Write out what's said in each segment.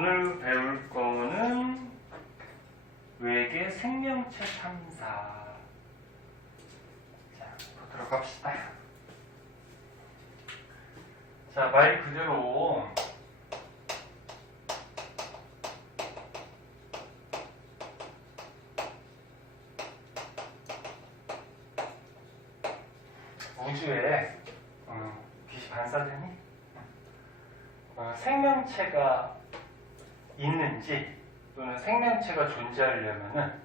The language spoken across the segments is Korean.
오늘 배울 거는 외계 생명체 탐사. 자, 보도록 합시다. 자, 말 그대로 우주에 빛이 반사되니 생명체가 있는지 또는 생명체가 존재하려면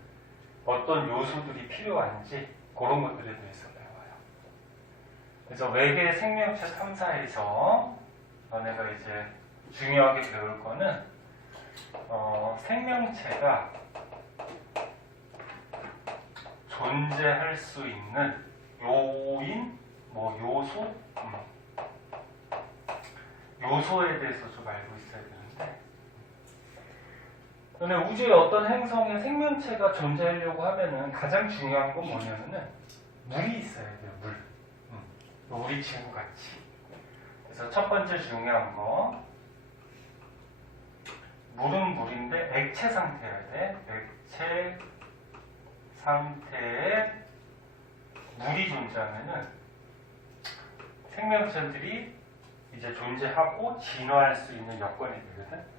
어떤 요소들이 필요한지 그런 것들에 대해서 배워요. 그래서 외계 생명체 탐사에서 내가 이제 중요하게 배울 거는 생명체가 존재할 수 있는 요인, 요소, 요소에 대해서 좀 알고 있어야 되는데, 근데 우주의 어떤 행성에 생명체가 존재하려고 하면은 가장 중요한 건 뭐냐면은 물이 있어야 돼요. 물. 우리 지구 같이. 그래서 첫 번째 중요한 거, 물은 물인데 액체 상태여야 돼. 액체 상태에 물이 존재하면은 생명체들이 이제 존재하고 진화할 수 있는 여건이 되거든.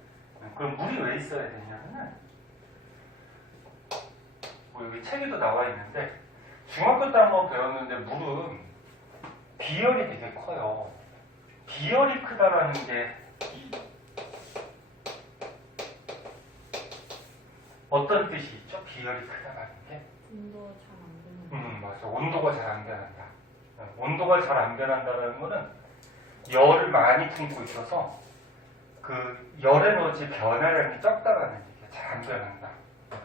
그럼 물이 왜 있어야 되냐면은 여기 책에도 나와 있는데 중학교 때 한번 배웠는데 물은 비열이 되게 커요. 비열이 크다라는 게 어떤 뜻이 있죠? 비열이 크다라는 게 온도가 잘 안 변한다. 맞아. 온도가 잘 안 변한다. 온도가 잘 안 변한다는 거는 열을 많이 품고 있어서 그 열 에너지 변화량이 적다라는 얘기야. 잘 안 변한다.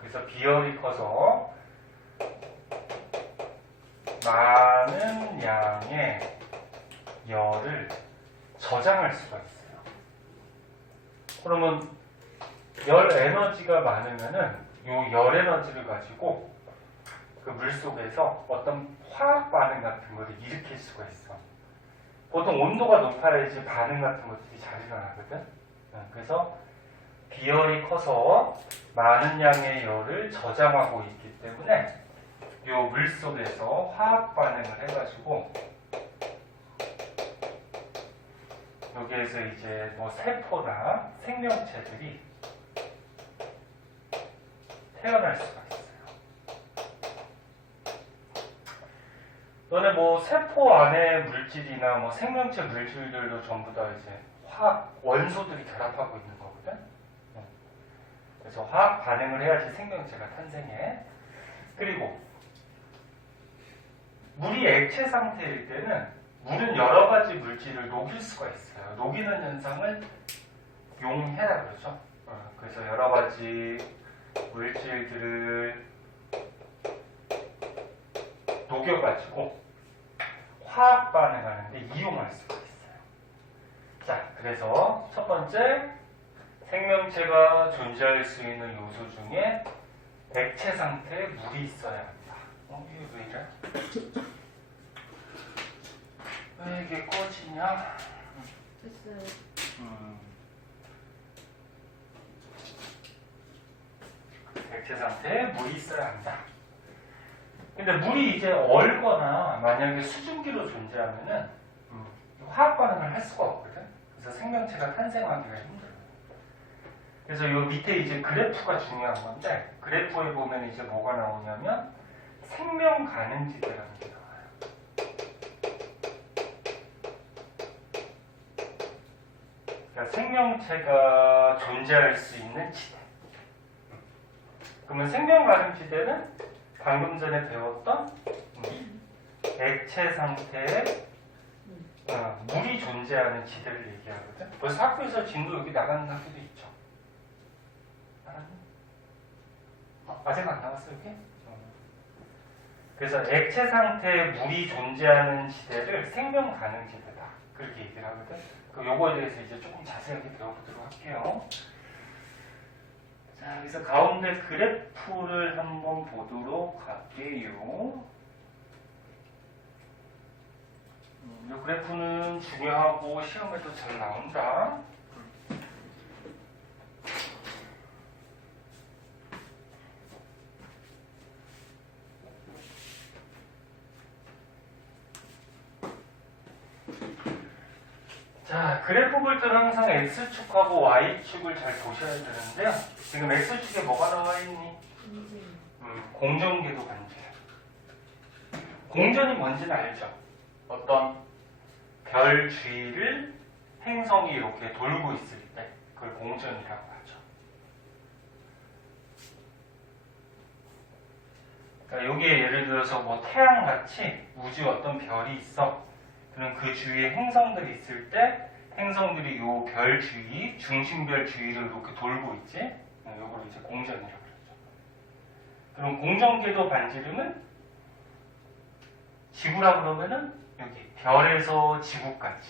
그래서 비열이 커서 많은 양의 열을 저장할 수가 있어요. 그러면 열 에너지가 많으면은 이 열 에너지를 가지고 그 물 속에서 어떤 화학 반응 같은 것을 일으킬 수가 있어. 보통 온도가 높아야지 반응 같은 것들이 잘 일어나거든. 그래서 비열이 커서 많은 양의 열을 저장하고 있기 때문에 이 물 속에서 화학 반응을 해가지고 여기에서 이제 세포나 생명체들이 태어날 수가 있어요. 너네 세포 안에 물질이나 생명체 물질들도 전부 다 이제 화학 원소들이 결합하고 있는 거거든. 그래서 화학 반응을 해야지 생명체가 탄생해. 그리고 물이 액체 상태일 때는 물은 여러 가지 물질을 녹일 수가 있어요. 녹이는 현상을 용해라 그러죠. 그래서 여러 가지 물질들을 녹여가지고 화학 반응하는데 이용할 수가 있어요. 자, 그래서 첫 번째 생명체가 존재할 수 있는 요소 중에 액체 상태에 물이 있어야 합니다. 이게 왜 이래? 왜 이게 꺼지냐? 됐어요. 액체 상태에 물이 있어야 한다. 근데 물이 이제 얼거나 만약에 수증기로 존재하면은 화학 반응을 할 수가 없거든. 그래서 생명체가 탄생하기가 힘들어요. 그래서 요 밑에 이제 그래프가 중요한 건데 그래프에 보면 이제 뭐가 나오냐면 생명 가능지대라는 게 나와요. 그러니까 생명체가 존재할 수 있는 지대. 그러면 생명 가능지대는 방금 전에 배웠던 액체 상태에 물이 존재하는 지대를 얘기하거든. 벌써 학교에서 진도 여기 나가는 학교도 있죠. 알았니? 아직 안 나왔어 여기? 그래서 액체 상태에 물이 존재하는 지대를 생명 가능 지대다. 그렇게 얘기를 하거든. 요거에 대해서 이제 조금 자세하게 배워보도록 할게요. 자, 그래서 가운데 그래프를 한번 보도록 할게요. 이 그래프는 중요하고 시험에도 잘 나온다. 자, 그래프 볼 때는 항상 X축하고 Y축을 잘 보셔야 되는데요. 지금 X축에 뭐가 나와 있니? 인지. 공전궤도 반지. 공전이 뭔지는 알죠? 어떤 별 주위를 행성이 이렇게 돌고 있을 때 그걸 공전이라고 하죠. 그러니까 여기에 예를 들어서 뭐 태양같이 우주에 어떤 별이 있어. 그럼 그 주위에 행성들이 있을 때 행성들이 요 별 주위, 중심별 주위를 이렇게 돌고 있지. 요걸 이제 공전이라고 그러죠. 그럼 공전궤도 반지름은 지구라 그러면은 여기 별에서 지구까지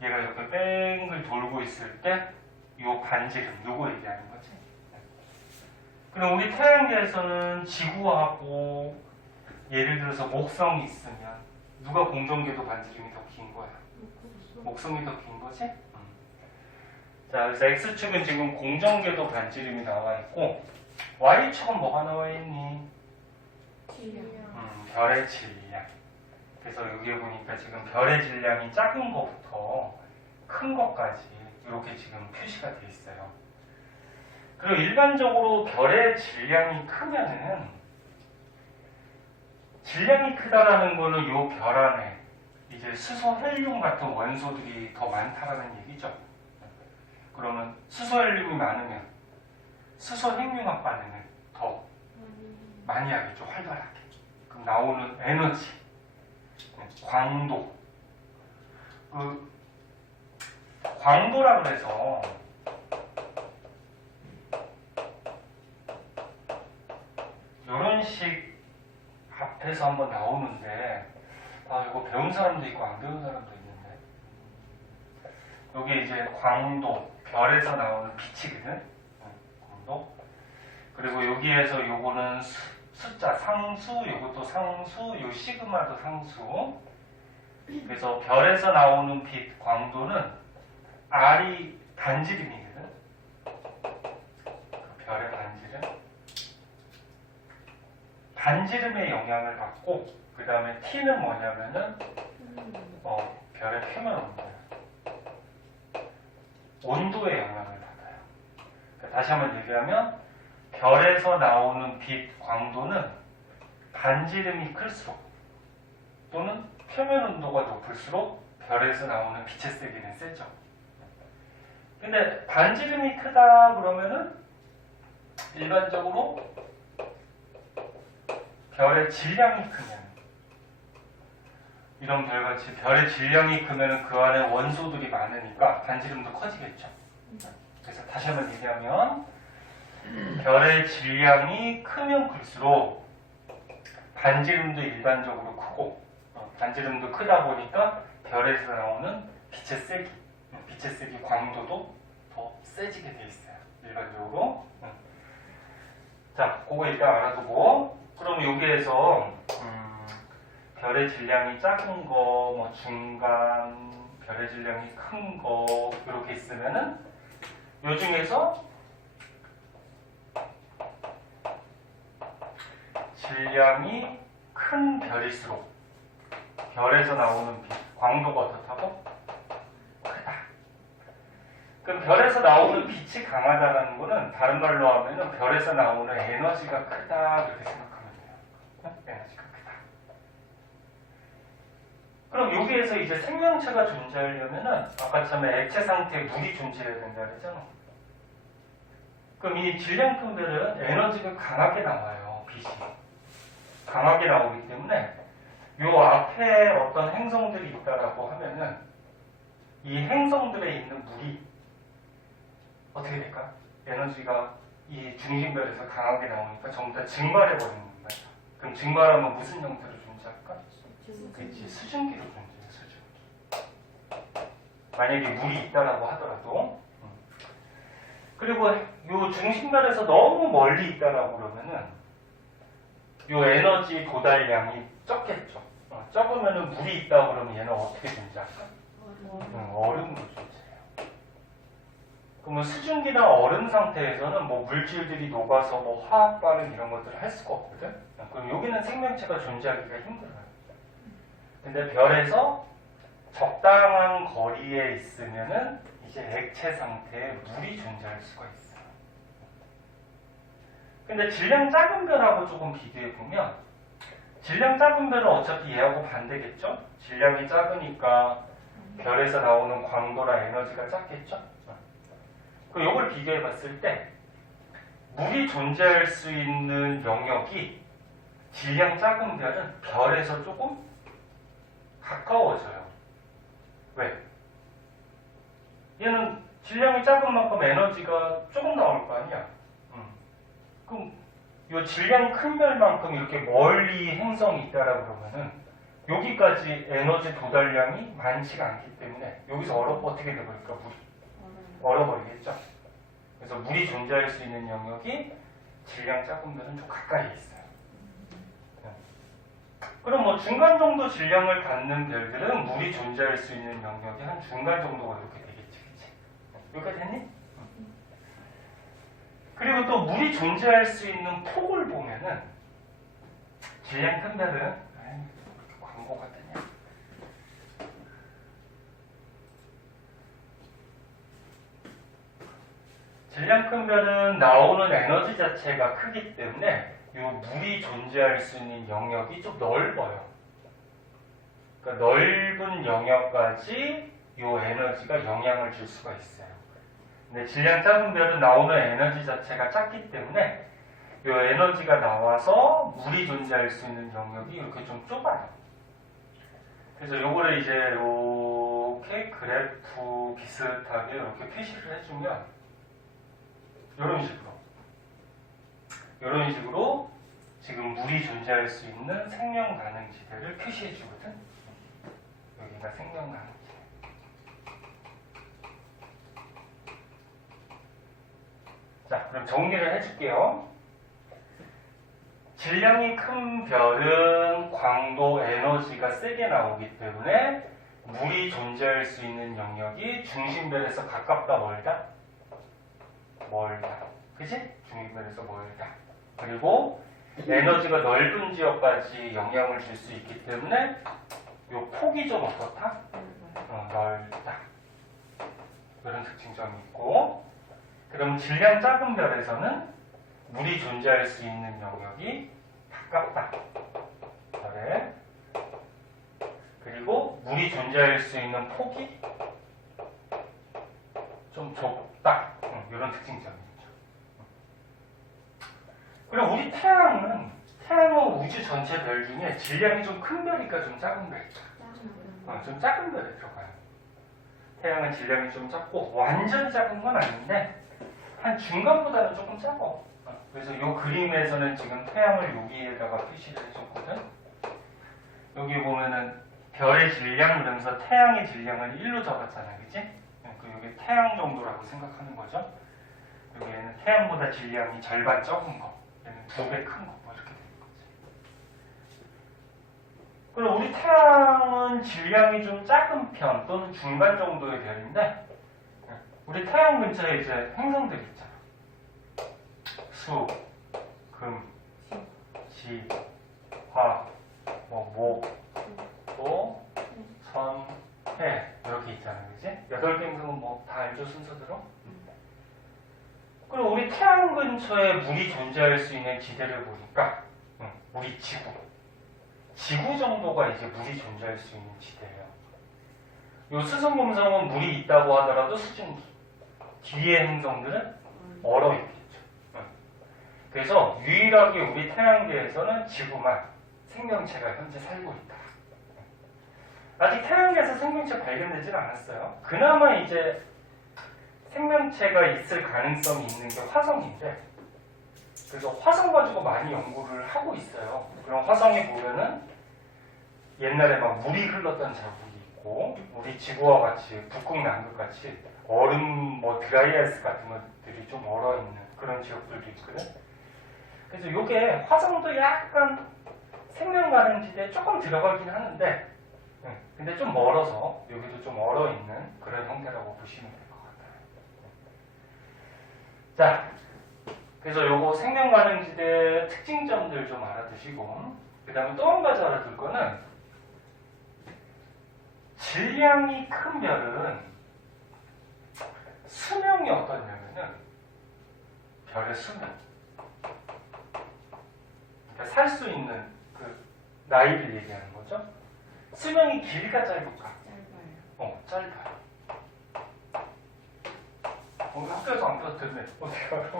얘가 이렇게 뺑글 돌고 있을 때 요 반지름 요거 얘기하는 거지. 그럼 우리 태양계에서는 지구하고 예를 들어서 목성이 있으면 누가 공전궤도 반지름이 더 긴 거야? 목성이 더 긴 거지? 자, 그래서 X축은 지금 공전궤도 반지름이 나와 있고 Y축은 뭐가 나와 있니? 별의 질량. 그래서 여기에 보니까 지금 별의 질량이 작은 것부터 큰 것까지 이렇게 지금 표시가 돼 있어요. 그리고 일반적으로 별의 질량이 크면은 질량이 크다라는 거는 요 별 안에 이제 수소 헬륨 같은 원소들이 더 많다라는 얘기죠. 그러면 수소 헬륨이 많으면 수소 핵융합 반응을 더 많이 하겠죠. 활발하게. 그럼 나오는 에너지, 광도. 그 광도라 그래서 이런 식 앞에서 한번 나오는데 이거 배운 사람도 있고 안 배운 사람도 있는데 여기 이제 광도, 별에서 나오는 빛이거든. 광도. 그리고 여기에서 요거는 숫자 상수, 요것도 상수, 요 시그마도 상수. 그래서 별에서 나오는 빛 광도는 R이 반지름이거든. 그 별의 반지름. 반지름의 영향을 받고 그 다음에 T는 뭐냐면은 별의 표면 온도야. 온도의 영향을 받아요. 그러니까 다시 한번 얘기하면 별에서 나오는 빛 광도는 반지름이 클수록 또는 표면 온도가 높을수록 별에서 나오는 빛의 세기는 세죠. 근데 반지름이 크다 그러면은 일반적으로 별의 질량이 크면 이런 별같이 별의 질량이 크면 그 안에 원소들이 많으니까 반지름도 커지겠죠. 그래서 다시 한번 얘기하면 별의 질량이 크면 클수록 반지름도 일반적으로 크고 반지름도 크다 보니까 별에서 나오는 빛의 세기 광도도 더 세지게 돼 있어요. 일반적으로. 자, 그거 일단 알아두고 그럼 여기에서 별의 질량이 작은 거, 뭐 중간, 별의 질량이 큰 거 이렇게 있으면은 요 중에서 질량이 큰 별일수록 별에서 나오는 빛, 광도가 어떻다고? 크다. 그럼 별에서 나오는 빛이 강하다는 거는 다른 말로 하면은 별에서 나오는 에너지가 크다 그렇게 생각하면 돼요. 에너지가 크다. 그럼 여기에서 이제 생명체가 존재하려면은 아까처럼 액체 상태에 물이 존재해야 된다 그랬잖아. 그럼 이 질량 큰 별은 에너지가 강하게 나와요. 빛이. 강하게 나오기 때문에 요 앞에 어떤 행성들이 있다라고 하면은 이 행성들에 있는 물이 어떻게 될까? 에너지가 이 중심별에서 강하게 나오니까 전부 다 증발해 버리는 거야. 그럼 증발하면 무슨 형태로 존재할까? 그렇지, 수증기로 존재해. 수증기. 만약에 물이 있다라고 하더라도. 그리고 요 중심별에서 너무 멀리 있다라고 그러면은 요 에너지 도달량이 적겠죠. 적으면은 물이 있다고 그러면 얘는 어떻게 존재할까? 얼음으로 존재해요. 그러면 수증기나 얼음 상태에서는 뭐 물질들이 녹아서 뭐 화학 반응 이런 것들을 할 수가 없거든. 그럼 여기는 생명체가 존재하기가 힘들어요. 근데 별에서 적당한 거리에 있으면은 이제 액체 상태에 물이 존재할 수가 있어요. 근데 질량 작은 별하고 조금 비교해 보면 질량 작은 별은 어차피 얘하고 반대겠죠? 질량이 작으니까 별에서 나오는 광도나 에너지가 작겠죠? 그럼 이걸 비교해 봤을 때 물이 존재할 수 있는 영역이 질량 작은 별은 별에서 조금 가까워져요. 왜? 얘는 질량이 작은 만큼 에너지가 조금 나올 거 아니야? 그럼 이 질량 큰 별만큼 이렇게 멀리 행성이 있다라고 그러면은 여기까지 에너지 도달량이 많지가 않기 때문에 여기서 어떻게 돼버릴까? 물이 얼어버리겠죠? 그래서 물이 존재할 수 있는 영역이 질량 작은 별은 좀 가까이 있어요. 그럼 뭐 중간 정도 질량을 갖는 별들은 물이 존재할 수 있는 영역이 한 중간 정도가 이렇게 되겠지, 그치? 여기까지 했니? 그리고 또 물이 존재할 수 있는 폭을 보면은 질량 큰 별은 왜 이렇게 광고 같으냐? 질량 큰 별은 나오는 에너지 자체가 크기 때문에 이 물이 존재할 수 있는 영역이 좀 넓어요. 그러니까 넓은 영역까지 이 에너지가 영향을 줄 수가 있어요. 근데 질량 작은 별은 나오는 에너지 자체가 작기 때문에 이 에너지가 나와서 물이 존재할 수 있는 영역이 이렇게 좀 좁아요. 그래서 요거를 이제 이렇게 그래프 비슷하게 이렇게 표시를 해주면 이런 식으로 지금 물이 존재할 수 있는 생명 가능지대를 표시해 주거든. 여기가 생명 가능지대. 자, 그럼 정리를 해줄게요. 질량이 큰 별은 광도 에너지가 세게 나오기 때문에 물이 존재할 수 있는 영역이 중심별에서 가깝다 멀다? 멀다. 그치? 중심별에서 멀다. 그리고 에너지가 넓은 지역까지 영향을 줄 수 있기 때문에 이 폭이 좀 어떻다? 넓다. 이런 특징점이 있고, 그럼 질량 작은 별에서는 물이 존재할 수 있는 영역이 가깝다. 별에. 그리고 물이 존재할 수 있는 폭이 좀 좁다. 이런 특징점이 있죠. 그리고 우리 태양은 우주 전체 별 중에 질량이 좀 큰 별일까 좀 작은 별일까? 좀 작은 별에 들어가요. 태양은 질량이 좀 작고 완전히 작은 건 아닌데 한 중간보다는 조금 작아. 그래서 이 그림에서는 지금 태양을 여기에다가 표시를 해줬거든. 여기 보면은 별의 질량 그러면서 태양의 질량을 1로 적었잖아, 그치? 여기 태양 정도라고 생각하는 거죠. 여기에는 태양보다 질량이 절반 적은 거, 얘는 2배 큰 거, 뭐 이렇게 되는 거지. 그리고 우리 태양은 질량이 좀 작은 편 또는 중간 정도의 별인데, 우리 태양 근처에 이제 행성들이 있잖아. 수, 금, 지, 화, 목, 또 선, 해 이렇게 있잖아, 그지? 8개 행성은 뭐 다 알죠, 순서대로? 그리고 우리 태양 근처에 물이 존재할 수 있는 지대를 보니까 우리 지구 정도가 이제 물이 존재할 수 있는 지대예요. 요 수성금성은 물이 있다고 하더라도 수증기, 뒤에 행성들은 얼어있겠죠. 그래서 유일하게 우리 태양계에서는 지구만 생명체가 현재 살고 있다. 아직 태양계에서 생명체 발견되지는 않았어요. 그나마 이제 생명체가 있을 가능성이 있는 게 화성인데, 그래서 화성 가지고 많이 연구를 하고 있어요. 그럼 화성에 보면은 옛날에 막 물이 흘렀던 자국이 있고, 우리 지구와 같이 북극 남극 같이 얼음 뭐 드라이아이스 같은 것들이 좀 얼어 있는 그런 지역들도 있거든. 그래서 이게 화성도 약간 생명 가능지대에 조금 들어가긴 하는데, 근데 좀 멀어서 여기도 좀 얼어 있는 그런 형태라고 보시면 될 것 같아요. 자, 그래서 요거 생명 가능지대 특징점들 좀 알아두시고, 그 다음에 또 한 가지 알아둘 거는 질량이 큰 별은 수명이 어떠냐면은 별의 수명. 그러니까 살 수 있는 그 나이를 얘기하는 거죠. 수명이 길까 짧을까? 짧아요. 짧아요. 학교에서 안 배워도 됐네. 어떻게 알아?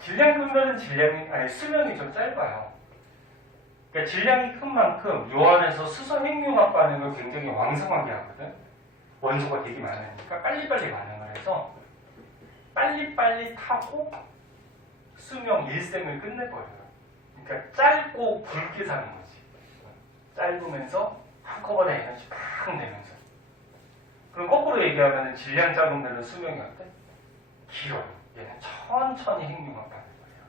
질량 큰 별은 수명이 좀 짧아요. 그러니까 질량이 큰 만큼 요 안에서 수소 핵융합 반응을 굉장히 왕성하게 하거든. 원소가 되게 많으니까 빨리빨리 반응을 해서 빨리빨리 타고 수명 일생을 끝내버려요. 그러니까 짧고 굵게 사는 거지. 짧으면서 한꺼번에 에너지 팍 내면서. 그럼 거꾸로 얘기하면 질량 작은 별은 수명이 어때? 길어요. 얘는 천천히 핵융합 반응을 해요.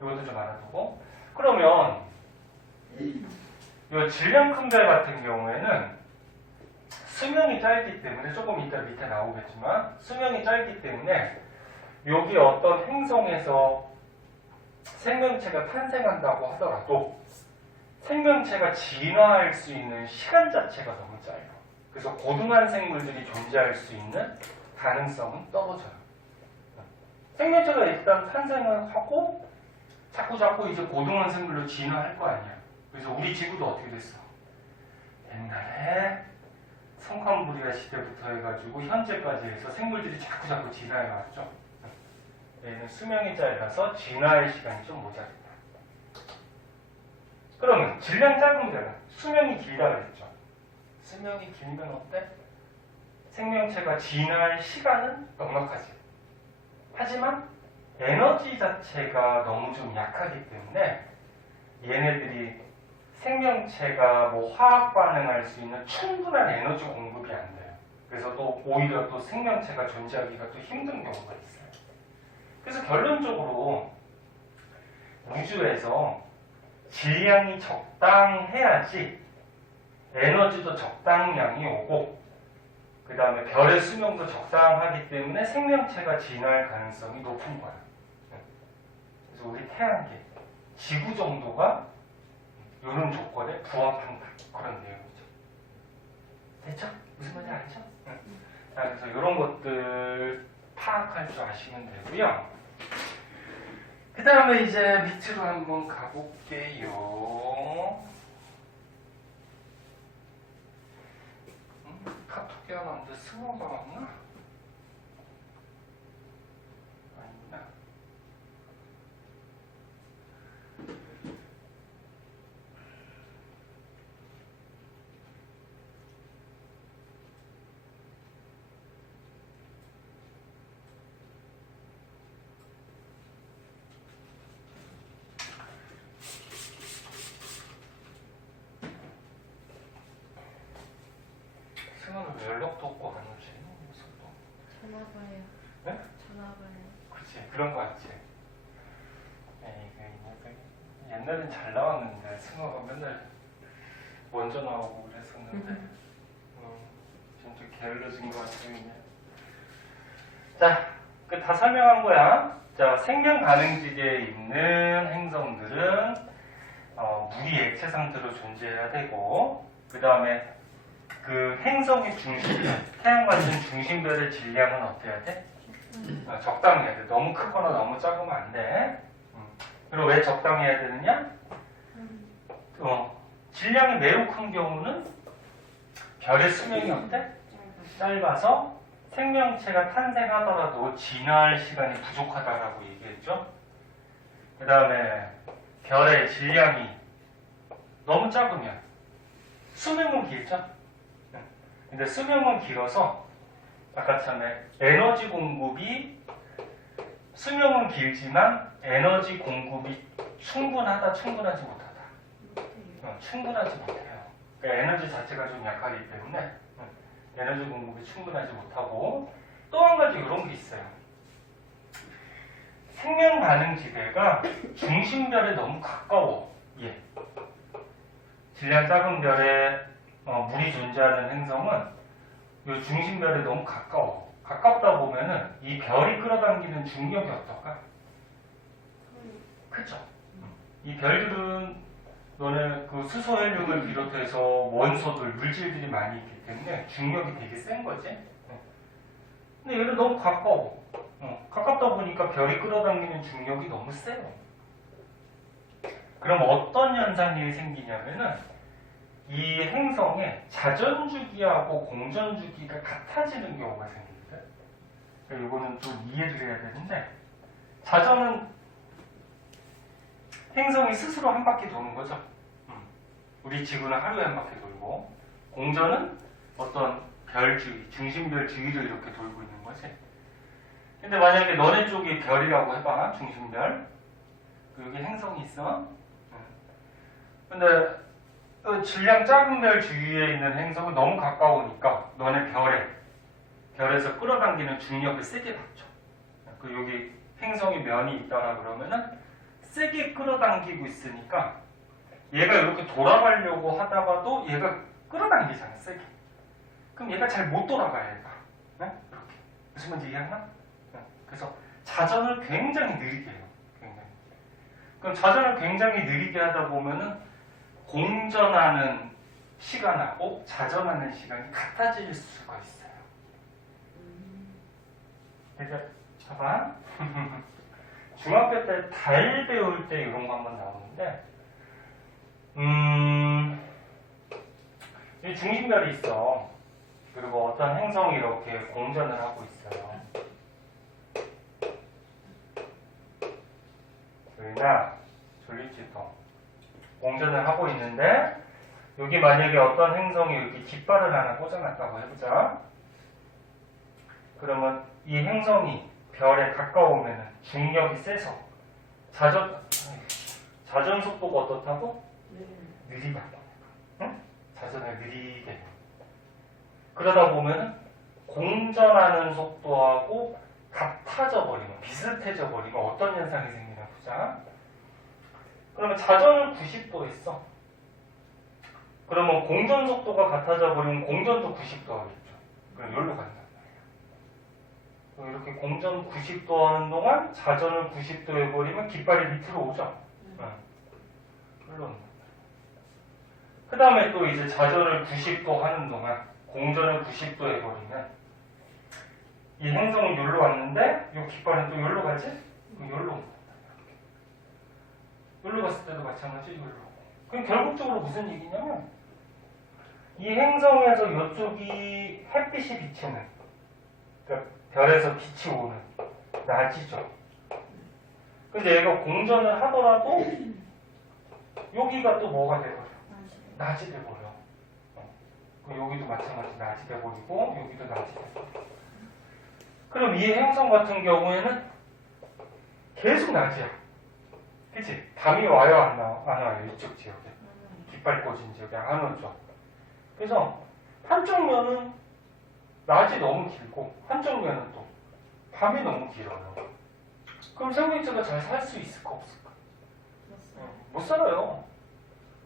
이것도 좀 알아두고. 그러면 이 질량 큰 별 같은 경우에는 수명이 짧기 때문에 조금 이따 밑에 나오겠지만 수명이 짧기 때문에 여기 어떤 행성에서 생명체가 탄생한다고 하더라도 생명체가 진화할 수 있는 시간 자체가 너무 짧아요. 그래서 고등한 생물들이 존재할 수 있는 가능성은 떨어져요. 생명체가 일단 탄생을 하고 자꾸 이제 고등한 생물로 진화할 거 아니야. 그래서 우리 지구도 어떻게 됐어? 옛날에 성칸브리아 시대부터 해가지고 현재까지 해서 생물들이 자꾸 진화해 왔죠. 얘는 수명이 짧아서 진화의 시간이 좀 모자르다. 그러면 질량 짧은 별은 수명이 길다 그랬죠. 수명이 길면 어때? 생명체가 진화할 시간은 넉넉하지. 하지만 에너지 자체가 너무 좀 약하기 때문에 얘네들이 생명체가 뭐 화학 반응할 수 있는 충분한 에너지 공급이 안 돼요. 그래서 또 오히려 또 생명체가 존재하기가 또 힘든 경우가 있어요. 그래서 결론적으로 우주에서 질량이 적당해야지 에너지도 적당량이 오고 그 다음에 별의 수명도 적당하기 때문에 생명체가 진화할 가능성이 높은 거야. 그래서 우리 태양계, 지구 정도가 이런 조건에 부합한다. 그런 내용이죠. 됐죠? 무슨 말인지 알죠? 응. 자, 그래서 이런 것들 파악할 줄 아시면 되고요. 그 다음에 이제 밑으로 한번 가볼게요. 카톡이 하나 왔는데 승호가 왔나? 아니구나. 승호는 왜 연락도 없고 안 오지? 또. 전화 봐요. 네? 전화 봐요. 그치, 그런 거 같지. 옛날엔 잘 나왔는데 승호가 맨날 먼저 나오고 그랬었는데 진짜 게을러진 것 같아요. 그냥. 자, 그 다 설명한 거야. 자, 생명 가능지대에 있는 행성들은 물이 액체 상태로 존재해야 되고, 그 다음에 그 행성의 중심별, 태양 같은 중심별의 질량은 어때야 돼? 적당해야 돼. 너무 크거나 너무 작으면 안 돼. 그리고 왜 적당해야 되느냐? 질량이 매우 큰 경우는 별의 수명이 어때? 짧아서 생명체가 탄생하더라도 진화할 시간이 부족하다라고 얘기했죠. 그 다음에 별의 질량이 너무 작으면 수명은 길죠. 근데 수명은 길어서 아까처럼 에너지 공급이 수명은 길지만 에너지 공급이 충분하지 못하다. 충분하지 못해요. 그러니까 에너지 자체가 좀 약하기 때문에 에너지 공급이 충분하지 못하고 또 한 가지 이런 게 있어요. 생명 반응 지대가 중심별에 너무 가까워. 예. 질량 작은 별에 물이 존재하는 행성은 이 중심별에 너무 가까워. 가깝다 보면은 이 별이 끌어당기는 중력이 어떨까? 그죠? 이 별들은 너네 그 수소 헬륨을 비롯해서 원소들, 물질들이 많이 있기 때문에 중력이 되게 센 거지. 근데 얘는 너무 가까워. 가깝다 보니까 별이 끌어당기는 중력이 너무 세요. 그럼 어떤 현상이 생기냐면은 이 행성에 자전주기하고 공전주기가 같아지는 경우가 생깁니다. 이거는 좀 이해를 해야 되는데, 자전은 행성이 스스로 한 바퀴 도는 거죠. 우리 지구는 하루에 한 바퀴 돌고, 공전은 어떤 별 주위, 중심별 주위를 이렇게 돌고 있는 거지. 근데 만약에 너네 쪽이 별이라고 해봐, 중심별. 여기 행성이 있어. 근데 질량 작은 별 주위에 있는 행성은 너무 가까우니까 너네 별에서 끌어당기는 중력을 세게 받죠. 그 여기 행성이 면이 있다라 그러면은 세게 끌어당기고 있으니까 얘가 이렇게 돌아가려고 하다가도 얘가 끌어당기잖아, 세게. 그럼 얘가 잘 못 돌아가, 얘가. 네? 이렇게. 무슨 말인지 이해하나? 네. 그래서 자전을 굉장히 느리게 해요. 굉장히. 그럼 자전을 굉장히 느리게 하다 보면은 공전하는 시간하고 자전하는 시간이 같아질 수가 있어요. 그래서 봐봐. 중학교 때 달 배울 때 이런 거 한번 나오는데, 이 중심별이 있어. 그리고 어떤 행성이 이렇게 공전을 하고 있어요. 조이나 졸리지도 공전을 하고 있는데, 여기 만약에 어떤 행성이 이렇게 깃발을 하나 꽂아놨다고 해보자. 그러면 이 행성이 별에 가까우면 중력이 세서 자전 속도가 어떻다고? 느리다. 응? 자전을 느리게 해요. 그러다 보면 공전하는 속도하고 같아져 버리면, 비슷해져 버리면 어떤 현상이 생기나 보자. 그러면 자전은 90도 했어. 그러면 공전 속도가 같아져 버리면 공전도 90도 하겠죠. 그럼 여기로 간다. 이렇게 공전 90도 하는 동안 자전을 90도 해버리면 깃발이 밑으로 오죠. 흘러온다. 그 다음에 또 이제 자전을 90도 하는 동안 공전을 90도 해버리면 이 행성은 여기로 왔는데 이 깃발은 또 여기로 가지? 그럼 여기로 온다. 여기로 갔을 때도 마찬가지 여기로 오고. 그럼 결국적으로 무슨 얘기냐면 이 행성에서 이쪽이 햇빛이 비치는, 그러니까 별에서 빛이 오는 낮이죠. 근데 얘가 공전을 하더라도 여기가 또 뭐가 돼버려? 낮이 돼버려. 여기도 마찬가지 낮이 돼버리고 여기도 낮이 돼버려. 그럼 이 행성 같은 경우에는 계속 낮이야. 그치? 밤이 와요, 안 와요? 이쪽 지역에. 깃발 꽂은 지역에 안 오죠. 그래서 한쪽 면은 낮이 너무 길고 한쪽 면은 또 밤이 너무 길어요. 그럼 생명체가 잘 살 수 있을까 없을까? 못 살아요.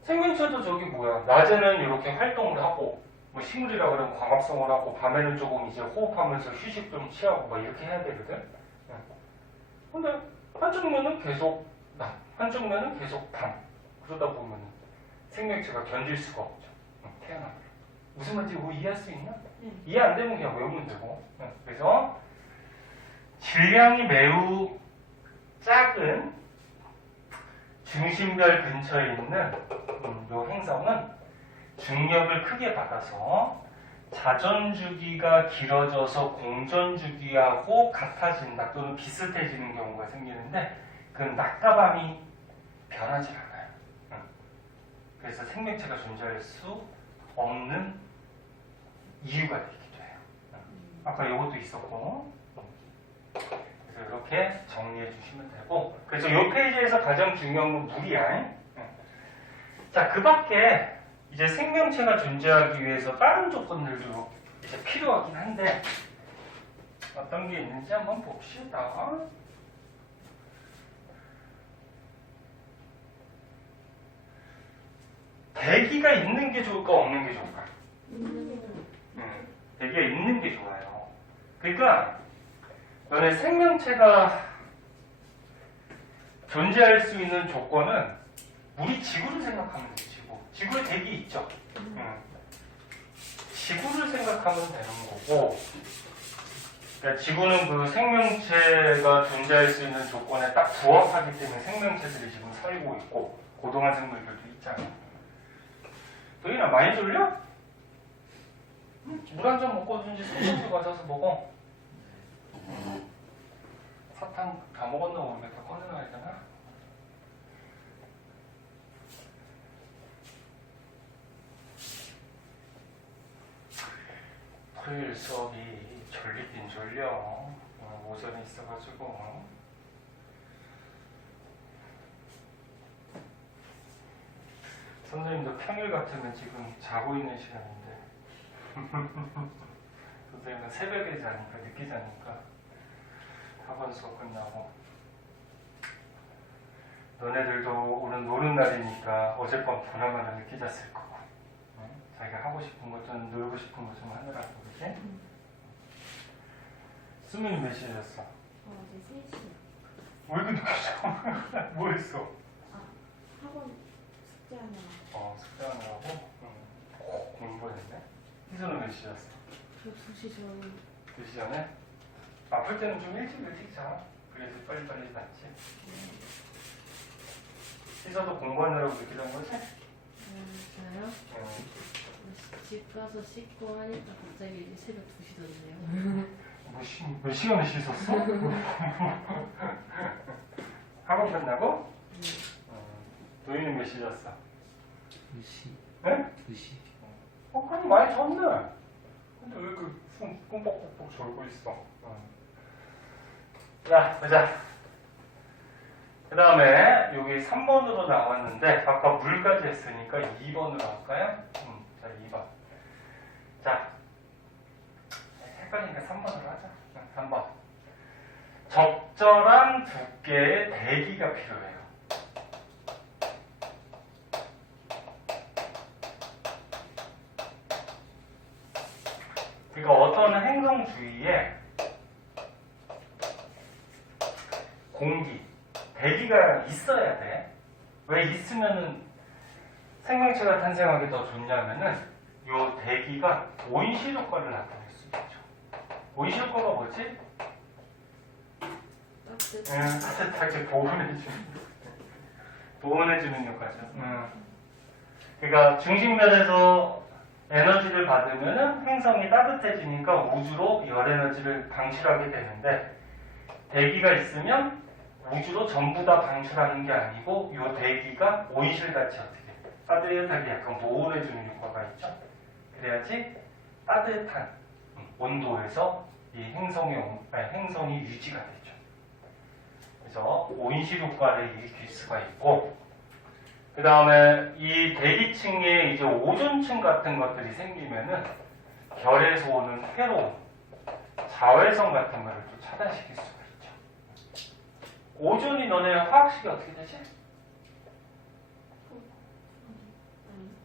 생명체도 저기 뭐야, 낮에는 이렇게 활동을 하고 뭐 식물이라 그러면 광합성을 하고 밤에는 조금 이제 호흡하면서 휴식 좀 취하고 막 이렇게 해야 되거든. 근데 한쪽 면은 계속 낮, 한쪽 면은 계속 밤. 그러다 보면 생명체가 견딜 수가 없죠. 태어나면. 무슨 말인지 뭐 이해할 수 있나? 이해 안 되면 그냥 외우면 되고. 그래서 질량이 매우 작은 중심별 근처에 있는 이 행성은 중력을 크게 받아서 자전주기가 길어져서 공전주기하고 같아진다 또는 비슷해지는 경우가 생기는데 그건 낮과 밤이 변하지 않아요. 그래서 생명체가 존재할 수 없는 이유가 되기도 해요. 아까 이것도 있었고, 그래서 이렇게 정리해 주시면 되고, 그래서 이 페이지에서 가장 중요한 건 물이야. 자, 그 밖에 이제 생명체가 존재하기 위해서 다른 조건들도 이제 필요하긴 한데 어떤 게 있는지 한번 봅시다. 대기가 있는 게 좋을까 없는 게 좋을까? 대기가 있는 게 좋아요. 그러니까 너네 생명체가 존재할 수 있는 조건은 우리 지구를 생각하면 돼. 지구에 대기 있죠. 지구를 생각하면 되는 거고, 그러니까 지구는 그 생명체가 존재할 수 있는 조건에 딱 부합하기 때문에 생명체들이 지금 살고 있고 고동한 생물들도 있잖아. 도희나 많이 졸려? 물 한 잔 먹고든지 소주 가져서 먹어. 사탕 다 먹었나 모르겠다. 꺼내놔야 되나? 토요일 수업이 졸리긴 졸려. 오전에 있어가지고. 선생님도 평일 같으면 지금 자고 있는 시간인데 선생님은 새벽에 자니까 늦게 자니까 학원 수업 끝나고 너네들도 오늘 노는 날이니까 어젯밤 보나마나 늦게 잤을 거고 자기가 하고 싶은 것 좀 놀고 싶은 것 좀 하느라고 그지? 수민이 몇 시에 잤어? 어제 3시. 왜 이렇게 늦게 자? 뭐 했어? 학원 숙제하느라. 숙제하느라고? 공부했네? 희선은 몇 시에 잤어? 저 2시 전. 2시 전에? 아플 때는 좀 일찍 자. 그래서 빨리빨리 잤지. 희서도 공부하느라고 늦게 잔 거지? 저요? 집 가서 씻고 하니까 갑자기 이제 새벽 2시 됐네요. 몇 시간을 씻었어? 학원 끝나고? 도희는 몇 시에 잤어? 2시. 네? 2시. 그럼 많이 잤네. 근데 왜 그 꿈뻑꿈뻑 졸고 있어? 자, 보자. 그 다음에 여기 3번으로 나왔는데 아까 물까지 했으니까 2번으로 할까요? 자, 2번. 자, 헷갈리니까 3번으로 하자. 3번. 적절한 두께의 대기가 필요해요. 그러니까 어떤 행성 주위에 공기, 대기가 있어야 돼. 왜 있으면은 생명체가 탄생하기 더 좋냐면은 요 대기가 온실 효과를 나타낼 수 있죠. 온실 효과가 뭐지? 따뜻하게 보온해주는 효과죠. 그러니까 중심면에서 에너지를 받으면은 행성이 따뜻해지니까 우주로 열 에너지를 방출하게 되는데 대기가 있으면 우주로 전부 다 방출하는 게 아니고 이 대기가 온실같이 어떻게 따뜻하게 약간 보온해주는 효과가 있죠. 그래야지 따뜻한 온도에서 이 행성이 유지가 되죠. 그래서 온실 효과를 일으킬 수가 있고 그 다음에 이 대기층에 이제 오존층 같은 것들이 생기면은 별에서 오는 해로운 자외선 같은 거를 또 차단시킬 수가 있죠. 오존이 너네 화학식이 어떻게 되지?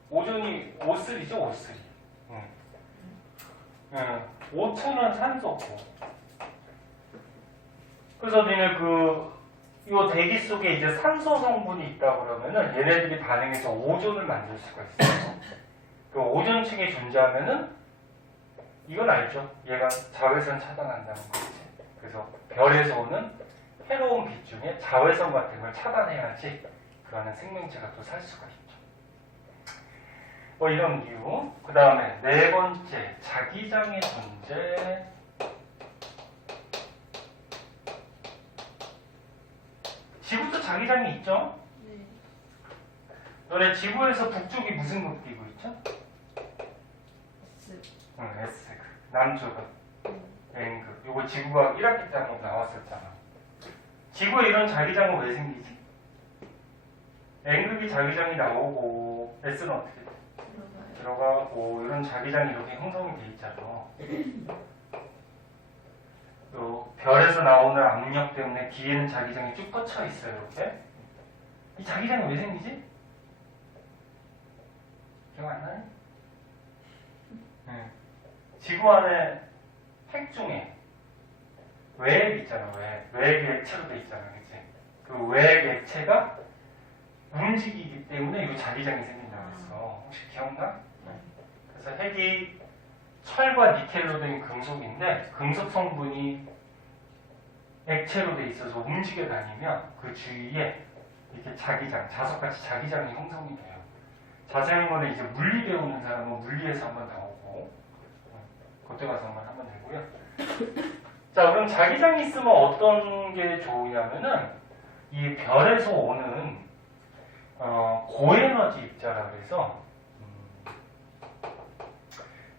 오존이 O3죠, O3. O2는 산소고. 그래서 너네 이 대기 속에 이제 산소 성분이 있다 그러면은 얘네들이 반응해서 오존을 만들 수가 있어요. 그 오존층이 존재하면은 이건 알죠? 얘가 자외선 차단한다는 거지. 그래서 별에서 오는 해로운 빛 중에 자외선 같은 걸 차단해야지 그 안에 생명체가 또 살 수가 있죠. 뭐 이런 이유. 그 다음에 네 번째, 자기장의 존재. 지구도 자기장이 있죠? 네. 너네 지구에서 북쪽이 무슨 급 끼고 있죠? S. S급. 남쪽은 N급. 이거 지구가 1학기 때 한번 나왔었잖아. 지구에 이런 자기장은 왜 생기지? N급이 자기장이 나오고 S는 어떻게 돼? 들어가고 이런 자기장이 이렇게 형성이 돼 있잖아. 또 별에서 나오는 압력 때문에 뒤에는 자기장이 쭉 뻗쳐 있어요. 이렇게. 이 자기장이 왜 생기지? 기억 안 나요? 지구 안에 핵 중에 외핵 있잖아. 외핵이 액체로 돼 있잖아. 그치? 그 외핵 액체가 움직이기 있기 때문에 이 자기장이 생긴다고 했어. 혹시 기억나? 그래서 핵이 철과 니켈로 된 금속인데 금속 성분이 액체로 돼 있어서 움직여 다니면 그 주위에 이렇게 자기장, 자석같이 자기장이 형성이 돼요. 자세한 거는 이제 물리 배우는 사람은 물리에서 한번 나오고 그때 가서 한번 하면 되고요. 자, 그럼 자기장이 있으면 어떤 게 좋으냐면은 이 별에서 오는 고에너지 입자라 그래서